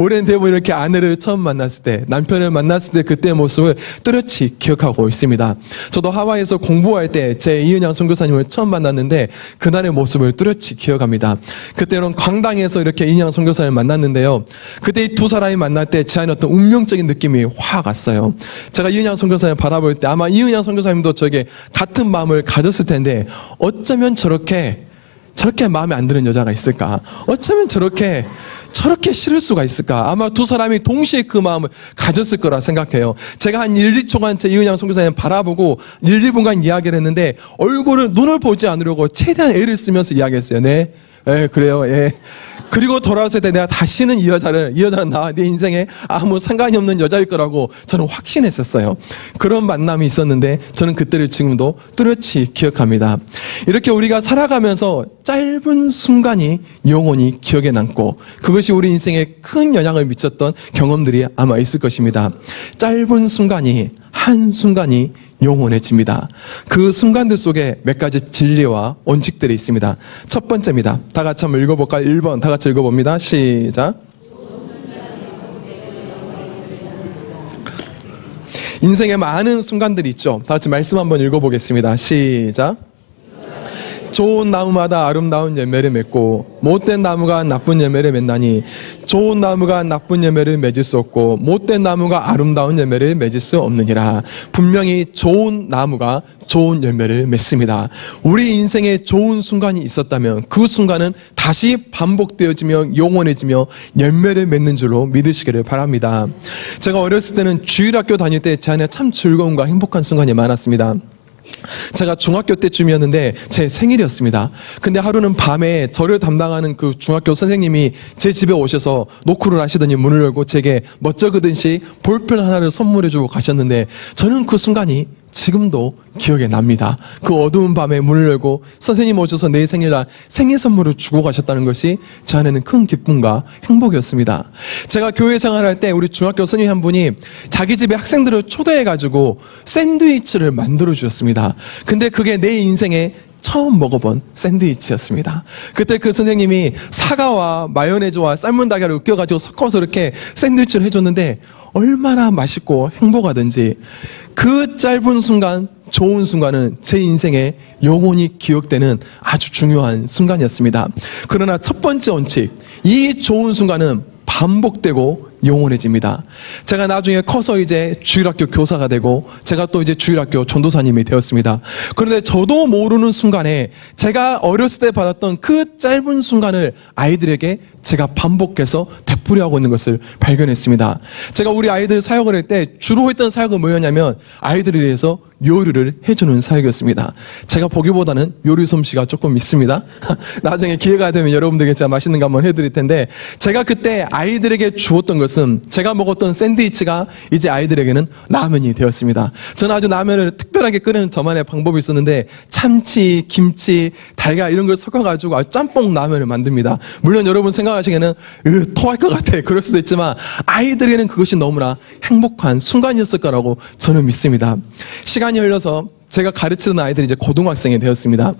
오랜 대부분 이렇게 아내를 처음 만났을 때, 남편을 만났을 때 그때의 모습을 뚜렷이 기억하고 있습니다. 저도 하와이에서 공부할 때 제 이은양 선교사님을 처음 만났는데 그날의 모습을 뚜렷이 기억합니다. 그때는 광당에서 이렇게 이은양 선교사님을 만났는데요. 그때 이 두 사람이 만날 때 제 안에 어떤 운명적인 느낌이 확 왔어요. 제가 이은양 선교사님을 바라볼 때 아마 이은양 선교사님도 저에게 같은 마음을 가졌을 텐데 어쩌면 저렇게 마음에 안 드는 여자가 있을까? 어쩌면 저렇게 싫을 수가 있을까? 아마 두 사람이 동시에 그 마음을 가졌을 거라 생각해요. 제가 한 1, 2초간 제 이은양 선교사님 바라보고 1, 2분간 이야기를 했는데 눈을 보지 않으려고 최대한 애를 쓰면서 이야기했어요. 네, 그래요. 예. 그리고 돌아왔을 때 내가 다시는 이 여자는 내 인생에 아무 상관이 없는 여자일 거라고 저는 확신했었어요. 그런 만남이 있었는데 저는 그때를 지금도 뚜렷이 기억합니다. 이렇게 우리가 살아가면서 짧은 순간이 영원히 기억에 남고 그것이 우리 인생에 큰 영향을 미쳤던 경험들이 아마 있을 것입니다. 짧은 순간이 한순간이 영원해집니다. 그 순간들 속에 몇 가지 진리와 원칙들이 있습니다. 첫 번째입니다. 다 같이 한번 읽어볼까요? 1번 다 같이 읽어봅니다. 시작. 인생에 많은 순간들이 있죠. 다 같이 말씀 한번 읽어보겠습니다. 시작. 좋은 나무마다 아름다운 열매를 맺고 못된 나무가 나쁜 열매를 맺나니 좋은 나무가 나쁜 열매를 맺을 수 없고 못된 나무가 아름다운 열매를 맺을 수 없느니라. 분명히 좋은 나무가 좋은 열매를 맺습니다. 우리 인생에 좋은 순간이 있었다면 그 순간은 다시 반복되어지며 영원해지며 열매를 맺는 줄로 믿으시기를 바랍니다. 제가 어렸을 때는 주일학교 다닐 때 제 안에 참 즐거움과 행복한 순간이 많았습니다. 제가 중학교 때쯤이었는데 제 생일이었습니다. 근데 하루는 밤에 저를 담당하는 그 중학교 선생님이 제 집에 오셔서 노크를 하시더니 문을 열고 제게 멋쩍으듯이 볼펜 하나를 선물해주고 가셨는데 저는 그 순간이 지금도 기억에 납니다. 그 어두운 밤에 문을 열고 선생님 오셔서 내 생일날 생일 선물을 주고 가셨다는 것이 제 안에는 큰 기쁨과 행복이었습니다. 제가 교회 생활할 때 우리 중학교 선생님 한 분이 자기 집에 학생들을 초대해가지고 샌드위치를 만들어 주셨습니다. 근데 그게 내 인생에 처음 먹어본 샌드위치였습니다. 그때 그 선생님이 사과와 마요네즈와 삶은 달걀을 으깨가지고 섞어서 이렇게 샌드위치를 해줬는데 얼마나 맛있고 행복하든지 그 짧은 순간, 좋은 순간은 제 인생에 영원히 기억되는 아주 중요한 순간이었습니다. 그러나 첫 번째 원칙, 이 좋은 순간은 반복되고 영원해집니다. 제가 나중에 커서 이제 주일학교 교사가 되고 제가 또 이제 주일학교 전도사님이 되었습니다. 그런데 저도 모르는 순간에 제가 어렸을 때 받았던 그 짧은 순간을 아이들에게 제가 반복해서 되풀이하고 있는 것을 발견했습니다. 제가 우리 아이들 사역을 할 때 주로 했던 사역은 뭐였냐면 아이들에 대해서 요리를 해주는 사역이었습니다. 제가 보기보다는 요리 솜씨가 조금 있습니다. 나중에 기회가 되면 여러분들에게 제가 맛있는 거 한번 해드릴 텐데 제가 그때 아이들에게 주었던 것은 것은 제가 먹었던 샌드위치가 이제 아이들에게는 라면이 되었습니다. 저는 아주 라면을 특별하게 끓이는 저만의 방법이 있었는데 참치, 김치, 달걀 이런 걸 섞어가지고 아주 짬뽕 라면을 만듭니다. 물론 여러분 생각하시기에는 토할 것 같아. 그럴 수도 있지만 아이들에게는 그것이 너무나 행복한 순간이었을 거라고 저는 믿습니다. 시간이 흘러서 제가 가르치는 아이들이 이제 고등학생이 되었습니다.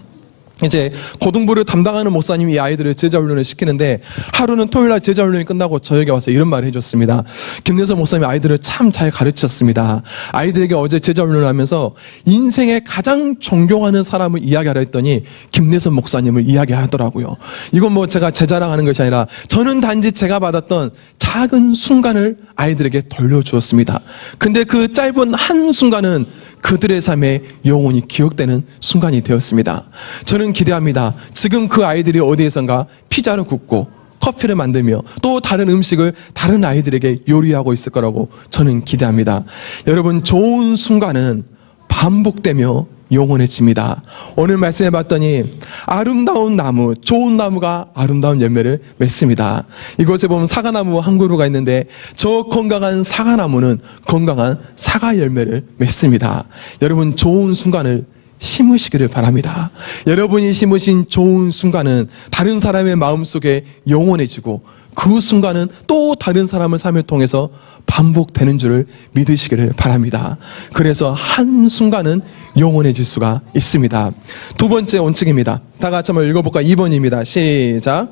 이제 고등부를 담당하는 목사님이 이 아이들을 제자훈련을 시키는데 하루는 토요일날 제자훈련이 끝나고 저에게 와서 이런 말을 해줬습니다. 김내서 목사님이 아이들을 참 잘 가르쳤습니다. 아이들에게 어제 제자훈련을 하면서 인생에 가장 존경하는 사람을 이야기하라 했더니 김내선 목사님을 이야기하더라고요. 이건 뭐 제가 제 자랑하는 것이 아니라 저는 단지 제가 받았던 작은 순간을 아이들에게 돌려주었습니다. 근데 그 짧은 한 순간은 그들의 삶에 영원히 기억되는 순간이 되었습니다. 저는 기대합니다. 지금 그 아이들이 어디에선가 피자를 굽고 커피를 만들며 또 다른 음식을 다른 아이들에게 요리하고 있을 거라고 저는 기대합니다. 여러분, 좋은 순간은 반복되며 영원해집니다. 오늘 말씀해 봤더니 아름다운 나무, 좋은 나무가 아름다운 열매를 맺습니다. 이곳에 보면 사과나무 한 그루가 있는데 저 건강한 사과나무는 건강한 사과 열매를 맺습니다. 여러분, 좋은 순간을 심으시기를 바랍니다. 여러분이 심으신 좋은 순간은 다른 사람의 마음속에 영원해지고 그 순간은 또 다른 사람의 삶을 통해서 반복되는 줄을 믿으시기를 바랍니다. 그래서 한 순간은 영원해질 수가 있습니다. 두 번째 원칙입니다. 다 같이 한번 읽어볼까요? 2번입니다. 시작.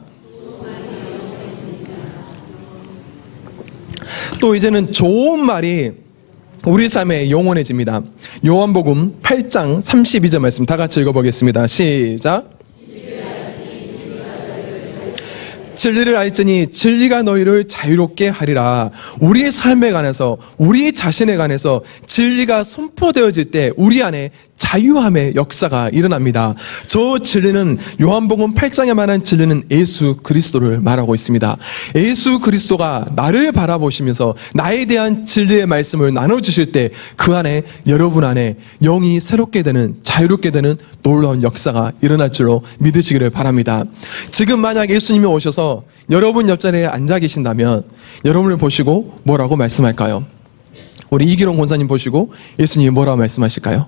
또 이제는 좋은 말이 우리 삶에 영원해집니다. 요한복음 8장 32절 말씀 다 같이 읽어보겠습니다. 시작. 진리를 알지니 진리가 너희를 자유롭게 하리라. 우리의 삶에 관해서, 우리 자신에 관해서 진리가 선포되어질 때 우리 안에 자유함의 역사가 일어납니다. 저 진리는 요한복음 8장에 말한 진리는 예수 그리스도를 말하고 있습니다. 예수 그리스도가 나를 바라보시면서 나에 대한 진리의 말씀을 나눠주실 때 그 안에, 여러분 안에 영이 새롭게 되는, 자유롭게 되는 놀라운 역사가 일어날 줄로 믿으시기를 바랍니다. 지금 만약 예수님이 오셔서 여러분 옆자리에 앉아 계신다면 여러분을 보시고 뭐라고 말씀할까요? 우리 이기롱 권사님 보시고 예수님이 뭐라고 말씀하실까요?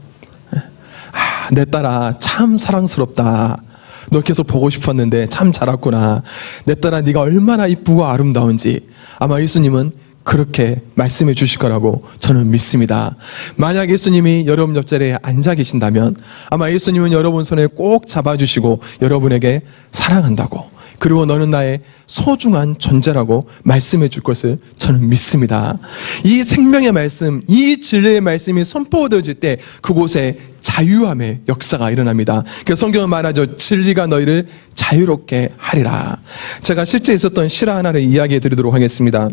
내 딸아 참 사랑스럽다. 너 계속 보고 싶었는데 참 자랐구나. 내 딸아 네가 얼마나 이쁘고 아름다운지. 아마 예수님은 그렇게 말씀해 주실 거라고 저는 믿습니다. 만약 예수님이 여러분 옆자리에 앉아 계신다면 아마 예수님은 여러분 손을 꼭 잡아주시고 여러분에게 사랑한다고, 그리고 너는 나의 소중한 존재라고 말씀해 줄 것을 저는 믿습니다. 이 생명의 말씀, 이 진리의 말씀이 선포되어질 때 그곳에 자유함의 역사가 일어납니다. 그래서 성경은 말하죠. 진리가 너희를 자유롭게 하리라. 제가 실제 있었던 실화 하나를 이야기해 드리도록 하겠습니다.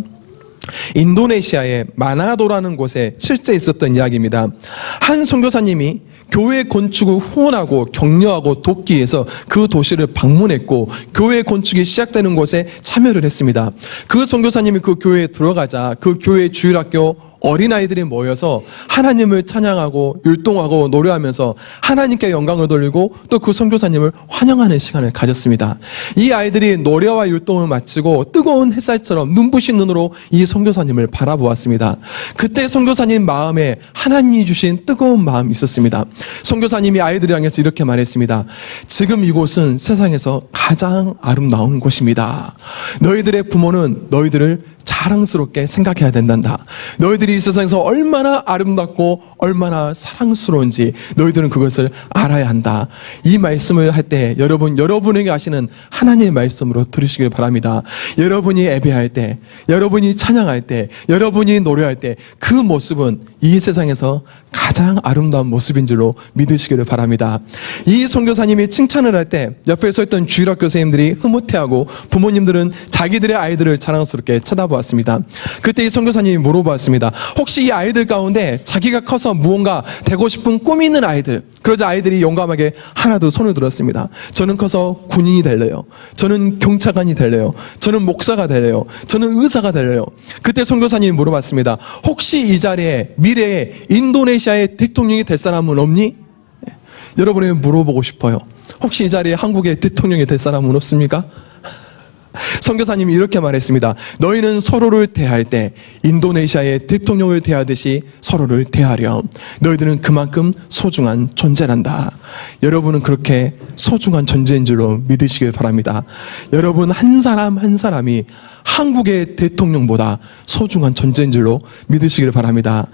인도네시아의 마나도라는 곳에 실제 있었던 이야기입니다. 한 선교사님이 교회 건축을 후원하고 격려하고 돕기 위해서 그 도시를 방문했고 교회 건축이 시작되는 곳에 참여를 했습니다. 그 선교사님이 그 교회에 들어가자 그 교회 주일학교 어린아이들이 모여서 하나님을 찬양하고 율동하고 노래하면서 하나님께 영광을 돌리고 또 그 선교사님을 환영하는 시간을 가졌습니다. 이 아이들이 노래와 율동을 마치고 뜨거운 햇살처럼 눈부신 눈으로 이 선교사님을 바라보았습니다. 그때 선교사님 마음에 하나님이 주신 뜨거운 마음이 있었습니다. 선교사님이 아이들을 향해서 이렇게 말했습니다. 지금 이곳은 세상에서 가장 아름다운 곳입니다. 너희들의 부모는 너희들을 자랑스럽게 생각해야 된단다. 너희들이 이 세상에서 얼마나 아름답고 얼마나 사랑스러운지 너희들은 그것을 알아야 한다. 이 말씀을 할 때 여러분에게 하시는 하나님의 말씀으로 들으시길 바랍니다. 여러분이 예배할 때, 여러분이 찬양할 때, 여러분이 노래할 때 그 모습은 이 세상에서 가장 아름다운 모습인 줄로 믿으시기를 바랍니다. 이 선교사님이 칭찬을 할 때 옆에 서 있던 주일학교 선생님들이 흐뭇해하고 부모님들은 자기들의 아이들을 자랑스럽게 쳐다보았습니다. 그때 이 선교사님이 물어보았습니다. 혹시 이 아이들 가운데 자기가 커서 무언가 되고 싶은 꿈이 있는 아이들? 그러자 아이들이 용감하게 하나둘 손을 들었습니다. 저는 커서 군인이 될래요. 저는 경찰관이 될래요. 저는 목사가 될래요. 저는 의사가 될래요. 그때 선교사님이 물어봤습니다. 혹시 이 자리에 미래에 인도네시아의 대통령이 될 사람은 없니? 여러분에게 물어보고 싶어요. 혹시 이 자리에 한국의 대통령이 될 사람은 없습니까? 선교사님이 이렇게 말했습니다. 너희는 서로를 대할 때 인도네시아의 대통령을 대하듯이 서로를 대하렴. 너희들은 그만큼 소중한 존재란다. 여러분은 그렇게 소중한 존재인 줄로 믿으시길 바랍니다. 여러분 한 사람 한 사람이 한국의 대통령보다 소중한 존재인 줄로 믿으시길 바랍니다.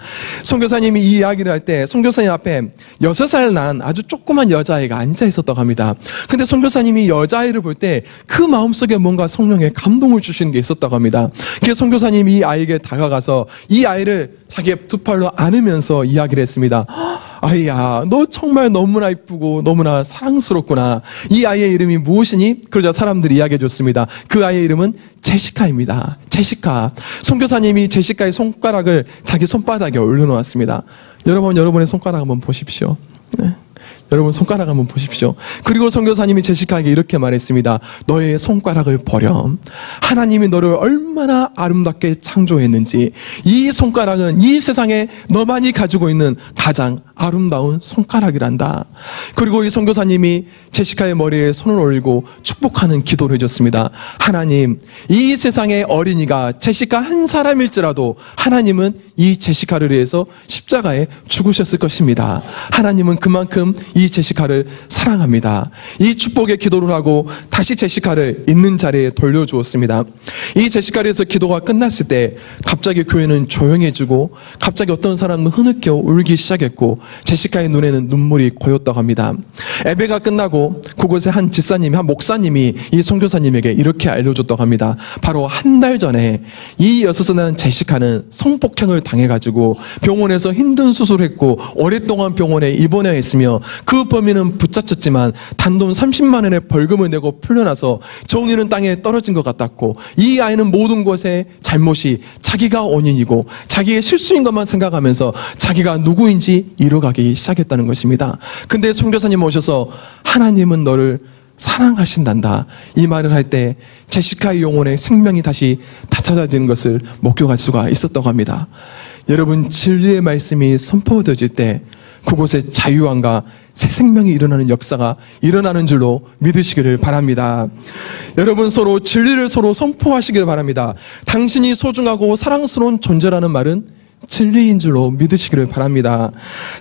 선교사님이 이 이야기를 할 때 선교사님 앞에 6살 난 아주 조그만 여자아이가 앉아 있었다고 합니다. 근데 선교사님이 여자아이를 볼 때 그 마음속에 뭔가 성령의 감동을 주시는 게 있었다고 합니다. 그래서 선교사님이 이 아이에게 다가가서 이 아이를 자기의 두 팔로 안으면서 이야기를 했습니다. 아이야, 너 정말 너무나 이쁘고 너무나 사랑스럽구나. 이 아이의 이름이 무엇이니? 그러자 사람들이 이야기해 줬습니다. 그 아이의 이름은 제시카입니다. 제시카. 선교사님이 제시카의 손가락을 자기 손바닥에 올려놓았습니다. 여러분, 여러분의 손가락 한번 보십시오. 네. 여러분 손가락 한번 보십시오. 그리고 선교사님이 제시카에게 이렇게 말했습니다. 너의 손가락을 버렴. 하나님이 너를 얼마나 아름답게 창조했는지 이 손가락은 이 세상에 너만이 가지고 있는 가장 아름다운 손가락이란다. 그리고 이 선교사님이 제시카의 머리에 손을 올리고 축복하는 기도를 해줬습니다. 하나님, 이 세상의 어린이가 제시카 한 사람일지라도 하나님은 이 제시카를 위해서 십자가에 죽으셨을 것입니다. 하나님은 그만큼 이 제시카를 사랑합니다. 이 축복의 기도를 하고 다시 제시카를 있는 자리에 돌려주었습니다. 이 제시카를 해서 기도가 끝났을 때 갑자기 교회는 조용해지고 갑자기 어떤 사람은 흐느껴 울기 시작했고 제시카의 눈에는 눈물이 고였다고 합니다. 예배가 끝나고 그곳에 한 집사님이, 한 목사님이 이 선교사님에게 이렇게 알려줬다고 합니다. 바로 한 달 전에 이 6살 난 제시카는 성폭행을 당해가지고 병원에서 힘든 수술을 했고 오랫동안 병원에 입원해 있으며 그 범인은 붙잡혔지만 단돈 30만 원의 벌금을 내고 풀려나서 정의는 땅에 떨어진 것 같았고 이 아이는 모든 것의 잘못이 자기가 원인이고 자기의 실수인 것만 생각하면서 자기가 누구인지 잃어가기 시작했다는 것입니다. 근데 선교사님 오셔서 하나님은 너를 사랑하신단다 이 말을 할 때 제시카의 영혼의 생명이 다시 되찾아지는 것을 목격할 수가 있었다고 합니다. 여러분, 진리의 말씀이 선포되어질 때 그곳에 자유함과 새 생명이 일어나는 역사가 일어나는 줄로 믿으시기를 바랍니다. 여러분, 서로 진리를 서로 선포하시기를 바랍니다. 당신이 소중하고 사랑스러운 존재라는 말은 진리인 줄로 믿으시기를 바랍니다.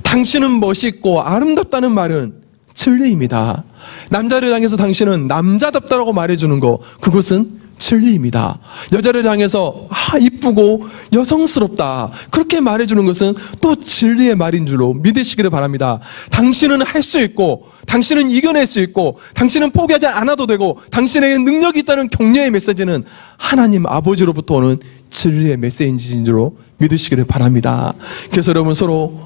당신은 멋있고 아름답다는 말은 진리입니다. 남자를 향해서 당신은 남자답다라고 말해주는 거, 그것은 진리입니다. 여자를 향해서 이쁘고 여성스럽다 그렇게 말해주는 것은 또 진리의 말인 줄로 믿으시기를 바랍니다. 당신은 할 수 있고 당신은 이겨낼 수 있고 당신은 포기하지 않아도 되고 당신에게는 능력이 있다는 격려의 메시지는 하나님 아버지로부터 오는 진리의 메시지인 줄로 믿으시기를 바랍니다. 그래서 여러분, 서로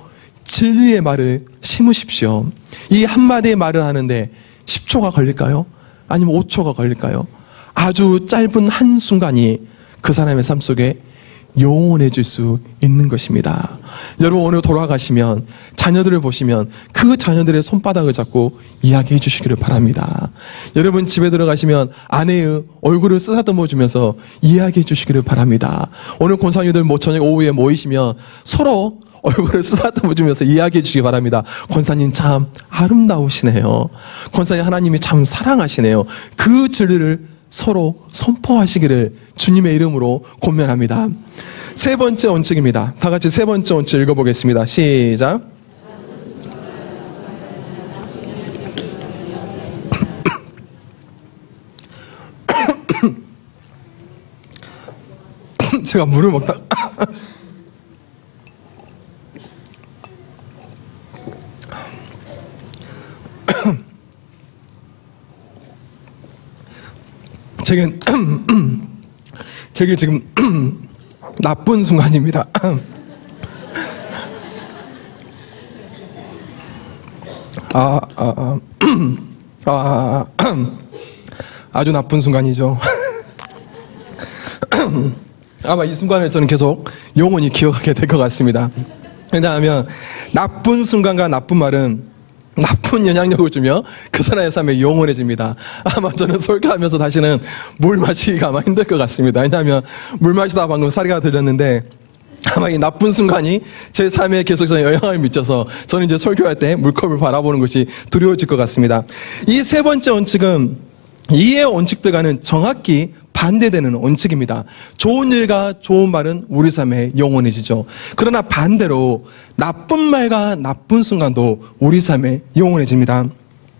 진리의 말을 심으십시오. 이 한마디의 말을 하는데 10초가 걸릴까요? 아니면 5초가 걸릴까요? 아주 짧은 한순간이 그 사람의 삶 속에 영원해질 수 있는 것입니다. 여러분, 오늘 돌아가시면 자녀들을 보시면 그 자녀들의 손바닥을 잡고 이야기해 주시기를 바랍니다. 여러분, 집에 들어가시면 아내의 얼굴을 쓰다듬어 주면서 이야기해 주시기를 바랍니다. 오늘 권사님들 저녁 오후에 모이시면 서로 얼굴을 쓰다듬어 주면서 이야기해 주시기 바랍니다. 권사님 참 아름다우시네요. 권사님 하나님이 참 사랑하시네요. 그 진리를 서로 선포하시기를 주님의 이름으로 권면합니다. 세 번째 원칙입니다. 다 같이 세 번째 원칙 읽어보겠습니다. 시작. 제가 물을 먹다 제게 지금 나쁜 순간입니다. 아주 나쁜 순간이죠. 아마 이 순간을 저는 계속 영원히 기억하게 될 것 같습니다. 왜냐하면 나쁜 순간과 나쁜 말은 나쁜 영향력을 주며 그 사람의 삶에 영원해집니다. 아마 저는 설교하면서 다시는 물 마시기가 아마 힘들 것 같습니다. 왜냐하면 물 마시다가 방금 사리가 들렸는데 아마 이 나쁜 순간이 제 삶에 계속해서 영향을 미쳐서 저는 이제 설교할 때 물컵을 바라보는 것이 두려워질 것 같습니다. 이 세 번째 원칙은 이의 원칙들과는 정확히 반대되는 원칙입니다. 좋은 일과 좋은 말은 우리 삶에 영원해지죠. 그러나 반대로 나쁜 말과 나쁜 순간도 우리 삶에 영원해집니다.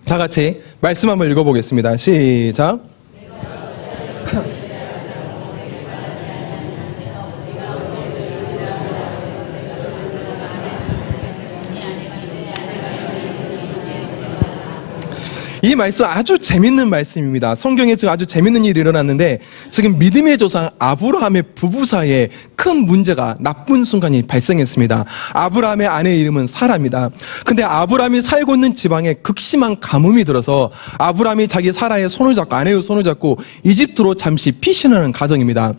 다 같이 말씀 한번 읽어보겠습니다. 시작. 이 말씀 아주 재밌는 말씀입니다. 성경에 지금 아주 재밌는 일이 일어났는데 지금 믿음의 조상 아브라함의 부부 사이에 큰 문제가, 나쁜 순간이 발생했습니다. 아브라함의 아내의 이름은 사라입니다. 근데 아브라함이 살고 있는 지방에 극심한 가뭄이 들어서 아브라함이 자기 사라의 손을 잡고, 아내의 손을 잡고 이집트로 잠시 피신하는 과정입니다.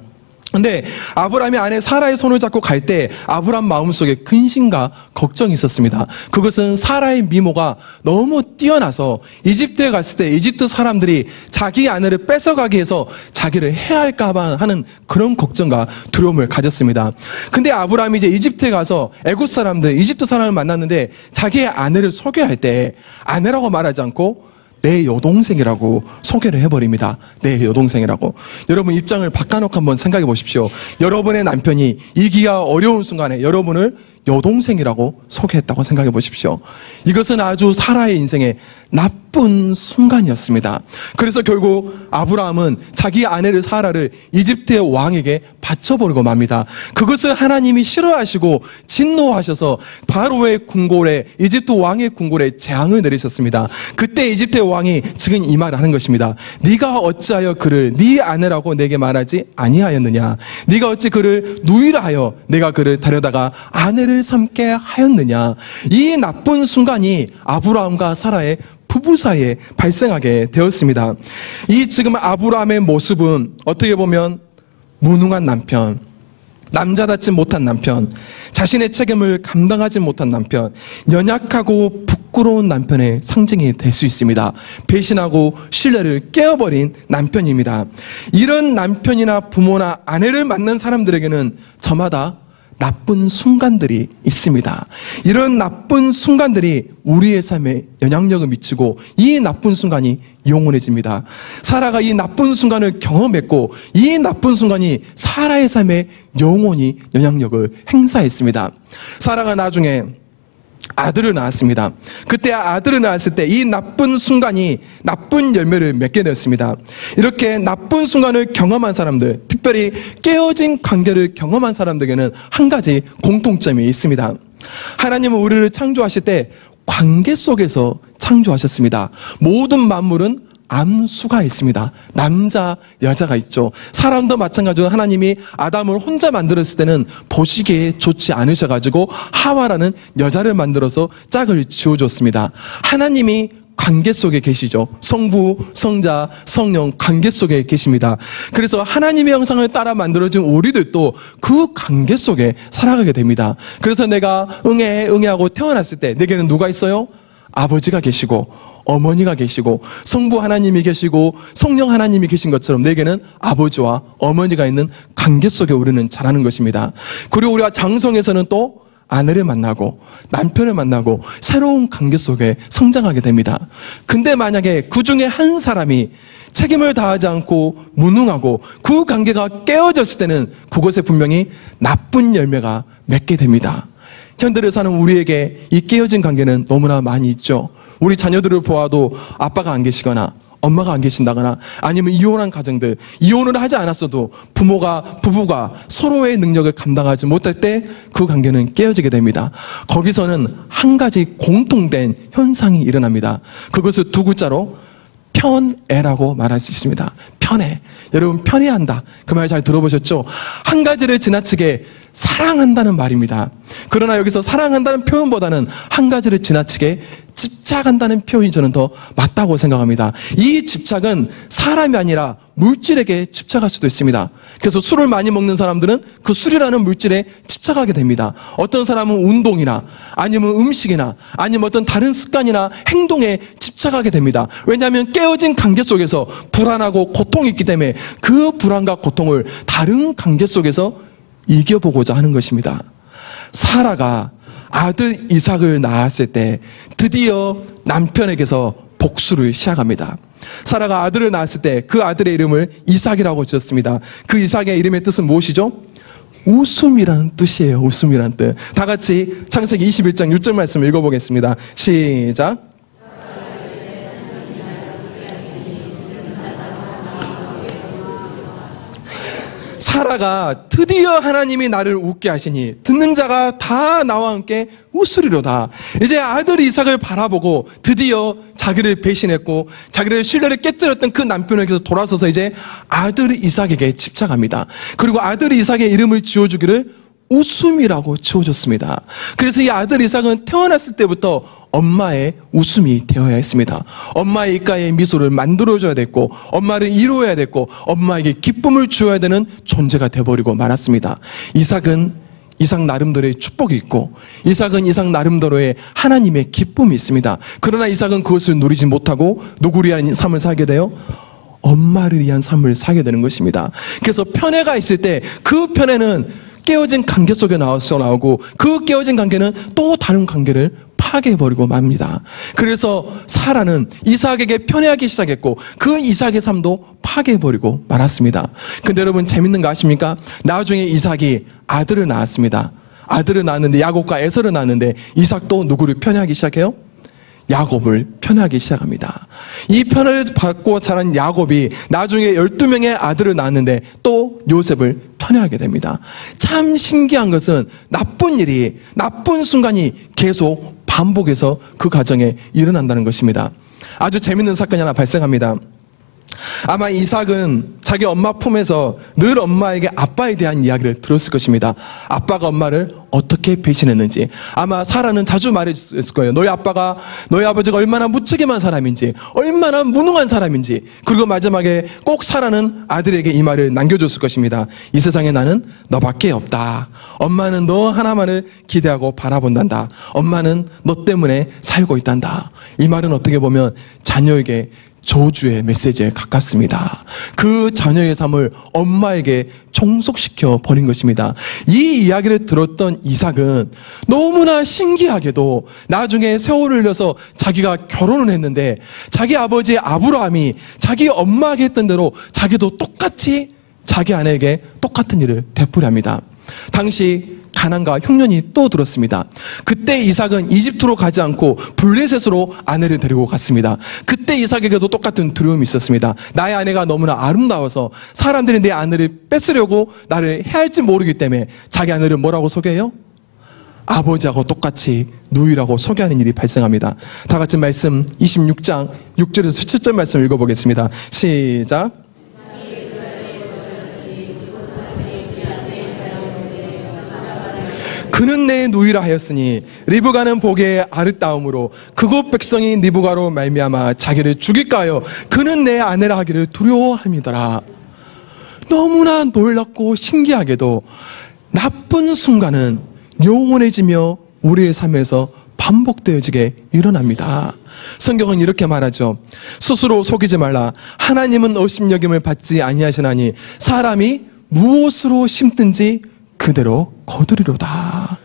근데 아브라함이 아내 사라의 손을 잡고 갈 때 아브라함 마음속에 근심과 걱정이 있었습니다. 그것은 사라의 미모가 너무 뛰어나서 이집트에 갔을 때 이집트 사람들이 자기 아내를 뺏어가게 해서 자기를 해할까 하는 그런 걱정과 두려움을 가졌습니다. 근데 아브라함이 이제 이집트에 가서 애굽 사람들, 이집트 사람을 만났는데 자기의 아내를 소개할 때 아내라고 말하지 않고 내 여동생이라고 소개를 해버립니다. 내 여동생이라고. 여러분 입장을 바꿔놓고 한번 생각해 보십시오. 여러분의 남편이 이기가 어려운 순간에 여러분을 여동생이라고 소개했다고 생각해 보십시오. 이것은 아주 사라의 인생에 나쁜 순간이었습니다. 그래서 결국 아브라함은 자기 아내를 사라를 이집트의 왕에게 바쳐버리고 맙니다. 그것을 하나님이 싫어하시고 진노하셔서 바로의 궁궐에, 이집트 왕의 궁궐에 재앙을 내리셨습니다. 그때 이집트의 왕이 지금 이 말을 하는 것입니다. 네가 어찌하여 그를 네 아내라고 내게 말하지 아니하였느냐? 네가 어찌 그를 누이라 하여 내가 그를 데려다가 아내를 삼게 하였느냐? 이 나쁜 순간이 아브라함과 사라의 부부 사이에 발생하게 되었습니다. 이 지금 아브라함의 모습은 어떻게 보면 무능한 남편, 남자답지 못한 남편, 자신의 책임을 감당하지 못한 남편, 연약하고 부끄러운 남편의 상징이 될 수 있습니다. 배신하고 신뢰를 깨어버린 남편입니다. 이런 남편이나 부모나 아내를 만난 사람들에게는 저마다 나쁜 순간들이 있습니다. 이런 나쁜 순간들이 우리의 삶에 영향력을 미치고 이 나쁜 순간이 영원해집니다. 사라가 이 나쁜 순간을 경험했고 이 나쁜 순간이 사라의 삶에 영원히 영향력을 행사했습니다. 사라가 나중에 아들을 낳았습니다. 그때 아들을 낳았을 때 이 나쁜 순간이 나쁜 열매를 맺게 되었습니다. 이렇게 나쁜 순간을 경험한 사람들, 특별히 깨어진 관계를 경험한 사람들에게는 한 가지 공통점이 있습니다. 하나님은 우리를 창조하실 때 관계 속에서 창조하셨습니다. 모든 만물은 암수가 있습니다. 남자, 여자가 있죠. 사람도 마찬가지로 하나님이 아담을 혼자 만들었을 때는 보시기에 좋지 않으셔가지고 하와라는 여자를 만들어서 짝을 지어줬습니다. 하나님이 관계 속에 계시죠. 성부, 성자, 성령 관계 속에 계십니다. 그래서 하나님의 형상을 따라 만들어진 우리들도 그 관계 속에 살아가게 됩니다. 그래서 내가 응애하고 태어났을 때 내게는 누가 있어요? 아버지가 계시고 어머니가 계시고 성부 하나님이 계시고 성령 하나님이 계신 것처럼 내게는 아버지와 어머니가 있는 관계 속에 우리는 자라는 것입니다. 그리고 우리가 장성에서는 또 아내를 만나고 남편을 만나고 새로운 관계 속에 성장하게 됩니다. 근데 만약에 그 중에 한 사람이 책임을 다하지 않고 무능하고 그 관계가 깨어졌을 때는 그것에 분명히 나쁜 열매가 맺게 됩니다. 현대를 사는 우리에게 이 깨어진 관계는 너무나 많이 있죠. 우리 자녀들을 보아도 아빠가 안 계시거나 엄마가 안 계신다거나 아니면 이혼한 가정들, 이혼을 하지 않았어도 부부가 서로의 능력을 감당하지 못할 때 그 관계는 깨어지게 됩니다. 거기서는 한 가지 공통된 현상이 일어납니다. 그것을 두 글자로 편애라고 말할 수 있습니다. 편애. 여러분 편애한다. 그 말 잘 들어보셨죠? 한 가지를 지나치게 사랑한다는 말입니다. 그러나 여기서 사랑한다는 표현보다는 한 가지를 지나치게 집착한다는 표현이 저는 더 맞다고 생각합니다. 이 집착은 사람이 아니라 물질에게 집착할 수도 있습니다. 그래서 술을 많이 먹는 사람들은 그 술이라는 물질에 집착하게 됩니다. 어떤 사람은 운동이나 아니면 음식이나 아니면 어떤 다른 습관이나 행동에 집착하게 됩니다. 왜냐하면 깨어진 관계 속에서 불안하고 고통이 있기 때문에 그 불안과 고통을 다른 관계 속에서 이겨보고자 하는 것입니다. 사라가 아들 이삭을 낳았을 때 드디어 남편에게서 복수를 시작합니다. 사라가 아들을 낳았을 때 그 아들의 이름을 이삭이라고 지었습니다. 그 이삭의 이름의 뜻은 무엇이죠? 웃음이라는 뜻이에요. 웃음이라는 뜻. 다 같이 창세기 21장 6절 말씀 읽어보겠습니다. 시작. 사라가 드디어 하나님이 나를 웃게 하시니 듣는 자가 다 나와 함께 웃으리로다. 이제 아들 이삭을 바라보고 드디어 자기를 배신했고 자기를 신뢰를 깨뜨렸던 그 남편에게서 돌아서서 이제 아들 이삭에게 집착합니다. 그리고 아들 이삭의 이름을 지어주기를 웃음이라고 지어줬습니다. 그래서 이 아들 이삭은 태어났을 때부터 엄마의 웃음이 되어야 했습니다. 엄마의 입가에 미소를 만들어줘야 됐고, 엄마를 이루어야 됐고, 엄마에게 기쁨을 주어야 되는 존재가 되어버리고 말았습니다. 이삭은 이삭 나름대로의 축복이 있고, 이삭은 이삭 나름대로의 하나님의 기쁨이 있습니다. 그러나 이삭은 그것을 누리지 못하고 누구를 위한 삶을 살게 돼요? 엄마를 위한 삶을 살게 되는 것입니다. 그래서 편애가 있을 때 그 편애는 깨어진 관계 속에 나오고 그 깨어진 관계는 또 다른 관계를 파괴해버리고 맙니다. 그래서 사라는 이삭에게 편애하기 시작했고 그 이삭의 삶도 파괴해버리고 말았습니다. 근데 여러분 재밌는 거 아십니까? 나중에 이삭이 아들을 낳았습니다. 아들을 낳았는데 야곱과 에서를 낳았는데 이삭도 누구를 편애하기 시작해요? 야곱을 편애하기 시작합니다. 이 편애를 받고 자란 야곱이 나중에 12명의 아들을 낳았는데 또 요셉을 편애하게 됩니다. 참 신기한 것은 나쁜 순간이 계속 반복해서 그 가정에 일어난다는 것입니다. 아주 재밌는 사건이 하나 발생합니다. 아마 이삭은 자기 엄마 품에서 늘 엄마에게 아빠에 대한 이야기를 들었을 것입니다. 아빠가 엄마를 어떻게 배신했는지. 아마 사라는 자주 말했을 거예요. 너희 아버지가 얼마나 무책임한 사람인지, 얼마나 무능한 사람인지. 그리고 마지막에 꼭 사라는 아들에게 이 말을 남겨줬을 것입니다. 이 세상에 나는 너밖에 없다. 엄마는 너 하나만을 기대하고 바라본단다. 엄마는 너 때문에 살고 있단다. 이 말은 어떻게 보면 자녀에게 저주의 메시지에 가깝습니다. 그 자녀의 삶을 엄마에게 종속시켜 버린 것입니다. 이 이야기를 들었던 이삭은 너무나 신기하게도 나중에 세월을 흘려서 자기가 결혼을 했는데 자기 아버지 아브라함이 자기 엄마에게 했던 대로 자기도 똑같이 자기 아내에게 똑같은 일을 되풀이 합니다. 당시 가난과 흉년이 또 들었습니다. 그때 이삭은 이집트로 가지 않고 블레셋으로 아내를 데리고 갔습니다. 그때 이삭에게도 똑같은 두려움이 있었습니다. 나의 아내가 너무나 아름다워서 사람들이 내 아내를 뺏으려고 나를 해할지 모르기 때문에 자기 아내를 뭐라고 소개해요? 아버지하고 똑같이 누이라고 소개하는 일이 발생합니다. 다 같이 말씀 26장 6절에서 7절 말씀 읽어보겠습니다. 시작. 그는 내 누이라 하였으니 리브가는 보기에 아름다움으로 그곳 백성이 리브가로 말미암아 자기를 죽일까 하여 그는 내 아내라 하기를 두려워함이더라. 너무나 놀랍고 신기하게도 나쁜 순간은 영원해지며 우리의 삶에서 반복되어지게 일어납니다. 성경은 이렇게 말하죠. 스스로 속이지 말라. 하나님은 업신여김을 받지 아니하시나니 사람이 무엇으로 심든지 그대로 거두리로다.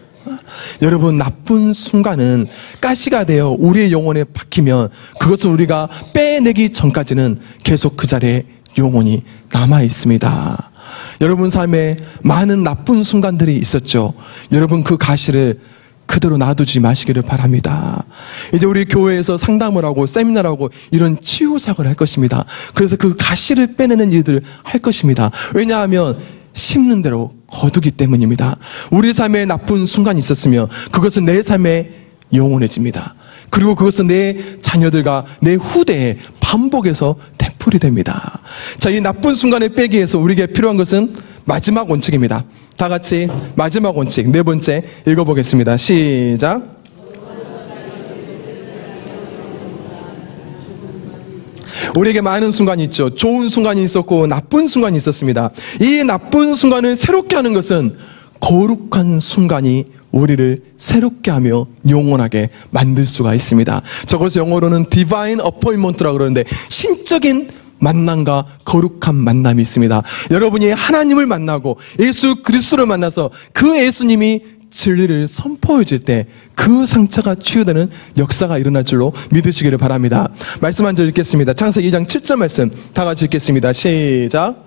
여러분, 나쁜 순간은 가시가 되어 우리의 영혼에 박히면 그것을 우리가 빼내기 전까지는 계속 그 자리에 영혼이 남아 있습니다. 여러분 삶에 많은 나쁜 순간들이 있었죠. 여러분 그 가시를 그대로 놔두지 마시기를 바랍니다. 이제 우리 교회에서 상담을 하고 세미나를 하고 이런 치유사역을 할 것입니다. 그래서 그 가시를 빼내는 일들을 할 것입니다. 왜냐하면 심는 대로 거두기 때문입니다. 우리 삶에 나쁜 순간이 있었으며 그것은 내 삶에 영원해집니다. 그리고 그것은 내 자녀들과 내 후대에 반복해서 되풀이 됩니다. 자, 이 나쁜 순간을 빼기 위해서 우리에게 필요한 것은 마지막 원칙입니다. 다 같이 마지막 원칙 네 번째 읽어보겠습니다. 시작. 우리에게 많은 순간이 있죠. 좋은 순간이 있었고 나쁜 순간이 있었습니다. 이 나쁜 순간을 새롭게 하는 것은 거룩한 순간이 우리를 새롭게 하며 영원하게 만들 수가 있습니다. 저것을 영어로는 Divine Appointment라고 그러는데 신적인 만남과 거룩한 만남이 있습니다. 여러분이 하나님을 만나고 예수 그리스도를 만나서 그 예수님이 진리를 선포해줄 때 그 상처가 치유되는 역사가 일어날 줄로 믿으시기를 바랍니다. 말씀 한 절 읽겠습니다. 창세기 2장 7절 말씀 다 같이 읽겠습니다. 시작.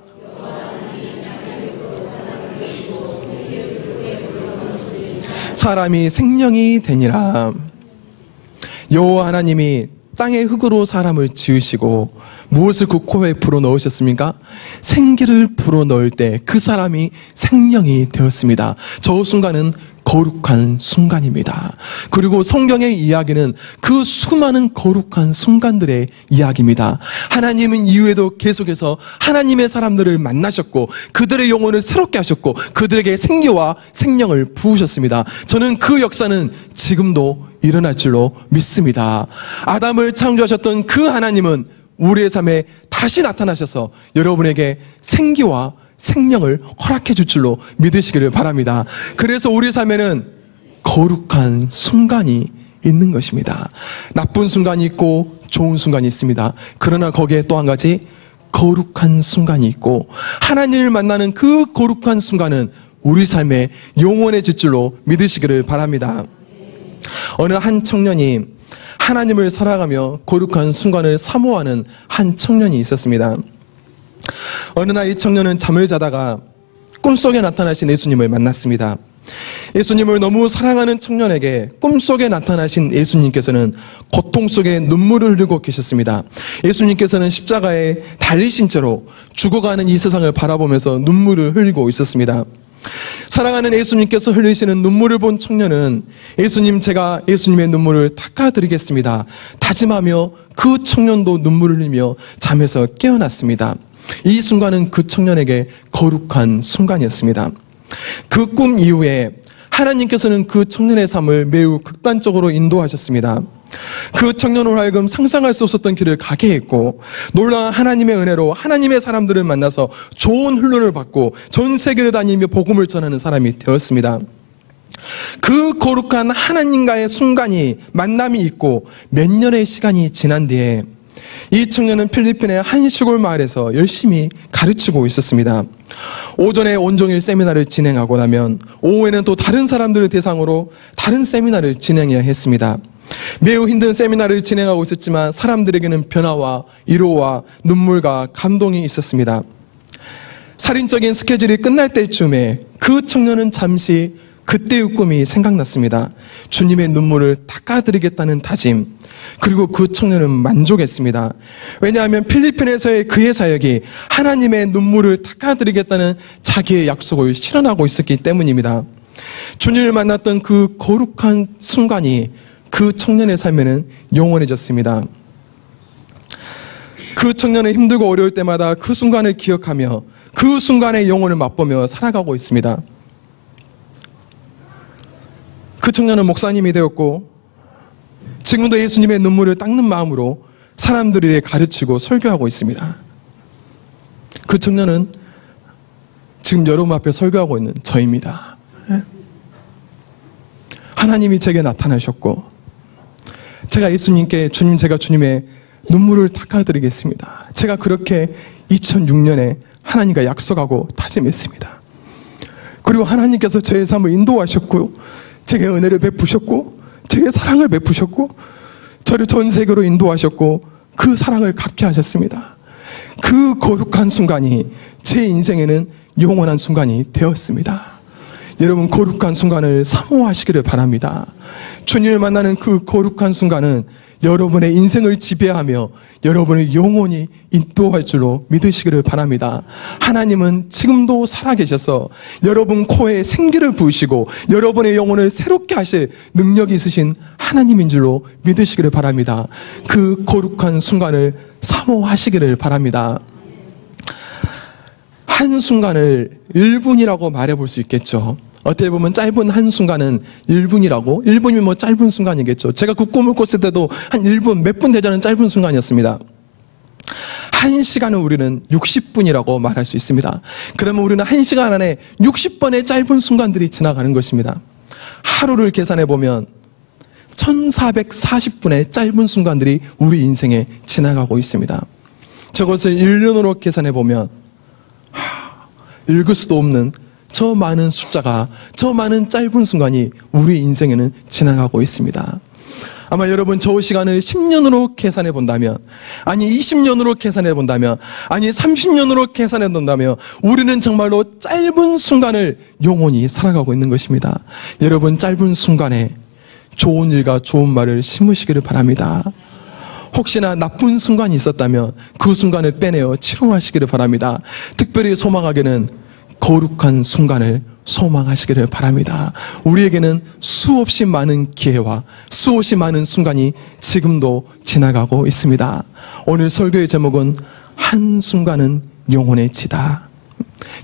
사람이 생명이 되니라. 여호와 하나님이 땅의 흙으로 사람을 지으시고 무엇을 그 코에 불어넣으셨습니까? 생기를 불어넣을 때 그 사람이 생명이 되었습니다. 저 순간은 거룩한 순간입니다. 그리고 성경의 이야기는 그 수많은 거룩한 순간들의 이야기입니다. 하나님은 이후에도 계속해서 하나님의 사람들을 만나셨고 그들의 영혼을 새롭게 하셨고 그들에게 생기와 생명을 부으셨습니다. 저는 그 역사는 지금도 일어날 줄로 믿습니다. 아담을 창조하셨던 그 하나님은 우리의 삶에 다시 나타나셔서 여러분에게 생기와 생명을 허락해 줄 줄로 믿으시기를 바랍니다. 그래서 우리 삶에는 거룩한 순간이 있는 것입니다. 나쁜 순간이 있고 좋은 순간이 있습니다. 그러나 거기에 또 한 가지 거룩한 순간이 있고 하나님을 만나는 그 거룩한 순간은 우리 삶에 영원해질 줄로 믿으시기를 바랍니다. 어느 한 청년이 하나님을 살아가며 거룩한 순간을 사모하는 한 청년이 있었습니다. 어느 날 이 청년은 잠을 자다가 꿈속에 나타나신 예수님을 만났습니다. 예수님을 너무 사랑하는 청년에게 꿈속에 나타나신 예수님께서는 고통 속에 눈물을 흘리고 계셨습니다. 예수님께서는 십자가에 달리신 채로 죽어가는 이 세상을 바라보면서 눈물을 흘리고 있었습니다. 사랑하는 예수님께서 흘리시는 눈물을 본 청년은 예수님, 제가 예수님의 눈물을 닦아드리겠습니다 다짐하며 그 청년도 눈물을 흘리며 잠에서 깨어났습니다. 이 순간은 그 청년에게 거룩한 순간이었습니다. 그 꿈 이후에 하나님께서는 그 청년의 삶을 매우 극단적으로 인도하셨습니다. 그 청년으로 하여금 상상할 수 없었던 길을 가게 했고 놀라운 하나님의 은혜로 하나님의 사람들을 만나서 좋은 훈련을 받고 전 세계를 다니며 복음을 전하는 사람이 되었습니다. 그 거룩한 하나님과의 순간이 만남이 있고 몇 년의 시간이 지난 뒤에 이 청년은 필리핀의 한 시골 마을에서 열심히 가르치고 있었습니다. 오전에 온종일 세미나를 진행하고 나면 오후에는 또 다른 사람들을 대상으로 다른 세미나를 진행해야 했습니다. 매우 힘든 세미나를 진행하고 있었지만 사람들에게는 변화와 위로와 눈물과 감동이 있었습니다. 살인적인 스케줄이 끝날 때쯤에 그 청년은 잠시 그때의 꿈이 생각났습니다. 주님의 눈물을 닦아드리겠다는 다짐, 그리고 그 청년은 만족했습니다. 왜냐하면 필리핀에서의 그의 사역이 하나님의 눈물을 닦아드리겠다는 자기의 약속을 실현하고 있었기 때문입니다. 주님을 만났던 그 거룩한 순간이 그 청년의 삶에는 영원해졌습니다. 그 청년은 힘들고 어려울 때마다 그 순간을 기억하며 그 순간의 영혼을 맛보며 살아가고 있습니다. 그 청년은 목사님이 되었고 지금도 예수님의 눈물을 닦는 마음으로 사람들에게 가르치고 설교하고 있습니다. 그 청년은 지금 여러분 앞에 설교하고 있는 저입니다. 하나님이 제게 나타나셨고 제가 예수님께 주님, 제가 주님의 눈물을 닦아드리겠습니다. 제가 그렇게 2006년에 하나님과 약속하고 다짐했습니다. 그리고 하나님께서 저의 삶을 인도하셨고 제게 은혜를 베푸셨고 제게 사랑을 베푸셨고 저를 전 세계로 인도하셨고 그 사랑을 갚게 하셨습니다. 그 거룩한 순간이 제 인생에는 영원한 순간이 되었습니다. 여러분, 거룩한 순간을 사모하시기를 바랍니다. 주님을 만나는 그 거룩한 순간은 여러분의 인생을 지배하며 여러분을 영원히 인도할 줄로 믿으시기를 바랍니다. 하나님은 지금도 살아계셔서 여러분 코에 생기를 부으시고 여러분의 영혼을 새롭게 하실 능력이 있으신 하나님인 줄로 믿으시기를 바랍니다. 그 거룩한 순간을 사모하시기를 바랍니다. 한순간을 1분이라고 말해볼 수 있겠죠. 어떻게 보면 짧은 한순간은 1분이라고, 1분이면 뭐 짧은 순간이겠죠. 제가 그 꿈을 꿨을 때도 한 1분, 몇 분 되자는 짧은 순간이었습니다. 1시간은 우리는 60분이라고 말할 수 있습니다. 그러면 우리는 1시간 안에 60번의 짧은 순간들이 지나가는 것입니다. 하루를 계산해 보면 1440분의 짧은 순간들이 우리 인생에 지나가고 있습니다. 저것을 1년으로 계산해 보면 읽을 수도 없는 저 많은 숫자가, 저 많은 짧은 순간이 우리 인생에는 지나가고 있습니다. 아마 여러분 저 시간을 10년으로 계산해 본다면, 아니 20년으로 계산해 본다면, 아니 30년으로 계산해 본다면 우리는 정말로 짧은 순간을 영원히 살아가고 있는 것입니다. 여러분 짧은 순간에 좋은 일과 좋은 말을 심으시기를 바랍니다. 혹시나 나쁜 순간이 있었다면 그 순간을 빼내어 치료하시기를 바랍니다. 특별히 소망하게는 거룩한 순간을 소망하시기를 바랍니다. 우리에게는 수없이 많은 기회와 수없이 많은 순간이 지금도 지나가고 있습니다. 오늘 설교의 제목은 한순간은 영원해지다.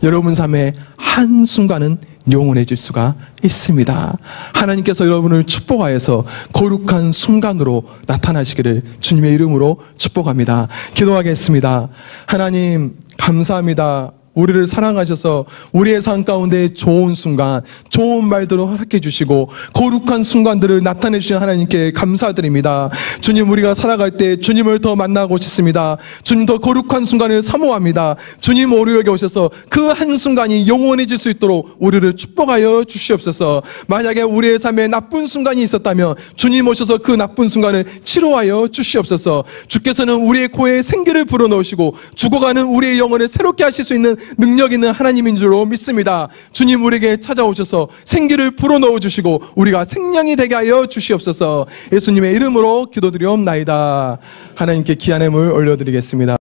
여러분 삶에 한순간은 영원해질 수가 있습니다. 하나님께서 여러분을 축복하여서 거룩한 순간으로 나타나시기를 주님의 이름으로 축복합니다. 기도하겠습니다. 하나님 감사합니다. 우리를 사랑하셔서 우리의 삶 가운데 좋은 순간, 좋은 말들을 허락해 주시고 거룩한 순간들을 나타내 주신 하나님께 감사드립니다. 주님, 우리가 살아갈 때 주님을 더 만나고 싶습니다. 주님, 더 거룩한 순간을 사모합니다. 주님, 우리에게 오셔서 그 한순간이 영원해질 수 있도록 우리를 축복하여 주시옵소서. 만약에 우리의 삶에 나쁜 순간이 있었다면 주님 오셔서 그 나쁜 순간을 치료하여 주시옵소서. 주께서는 우리의 코에 생기를 불어넣으시고 죽어가는 우리의 영혼을 새롭게 하실 수 있는 능력 있는 하나님인 줄로 믿습니다. 주님, 우리에게 찾아오셔서 생기를 불어넣어 주시고 우리가 생명이 되게 하여 주시옵소서. 예수님의 이름으로 기도드리옵나이다. 하나님께 귀한 예물 올려드리겠습니다.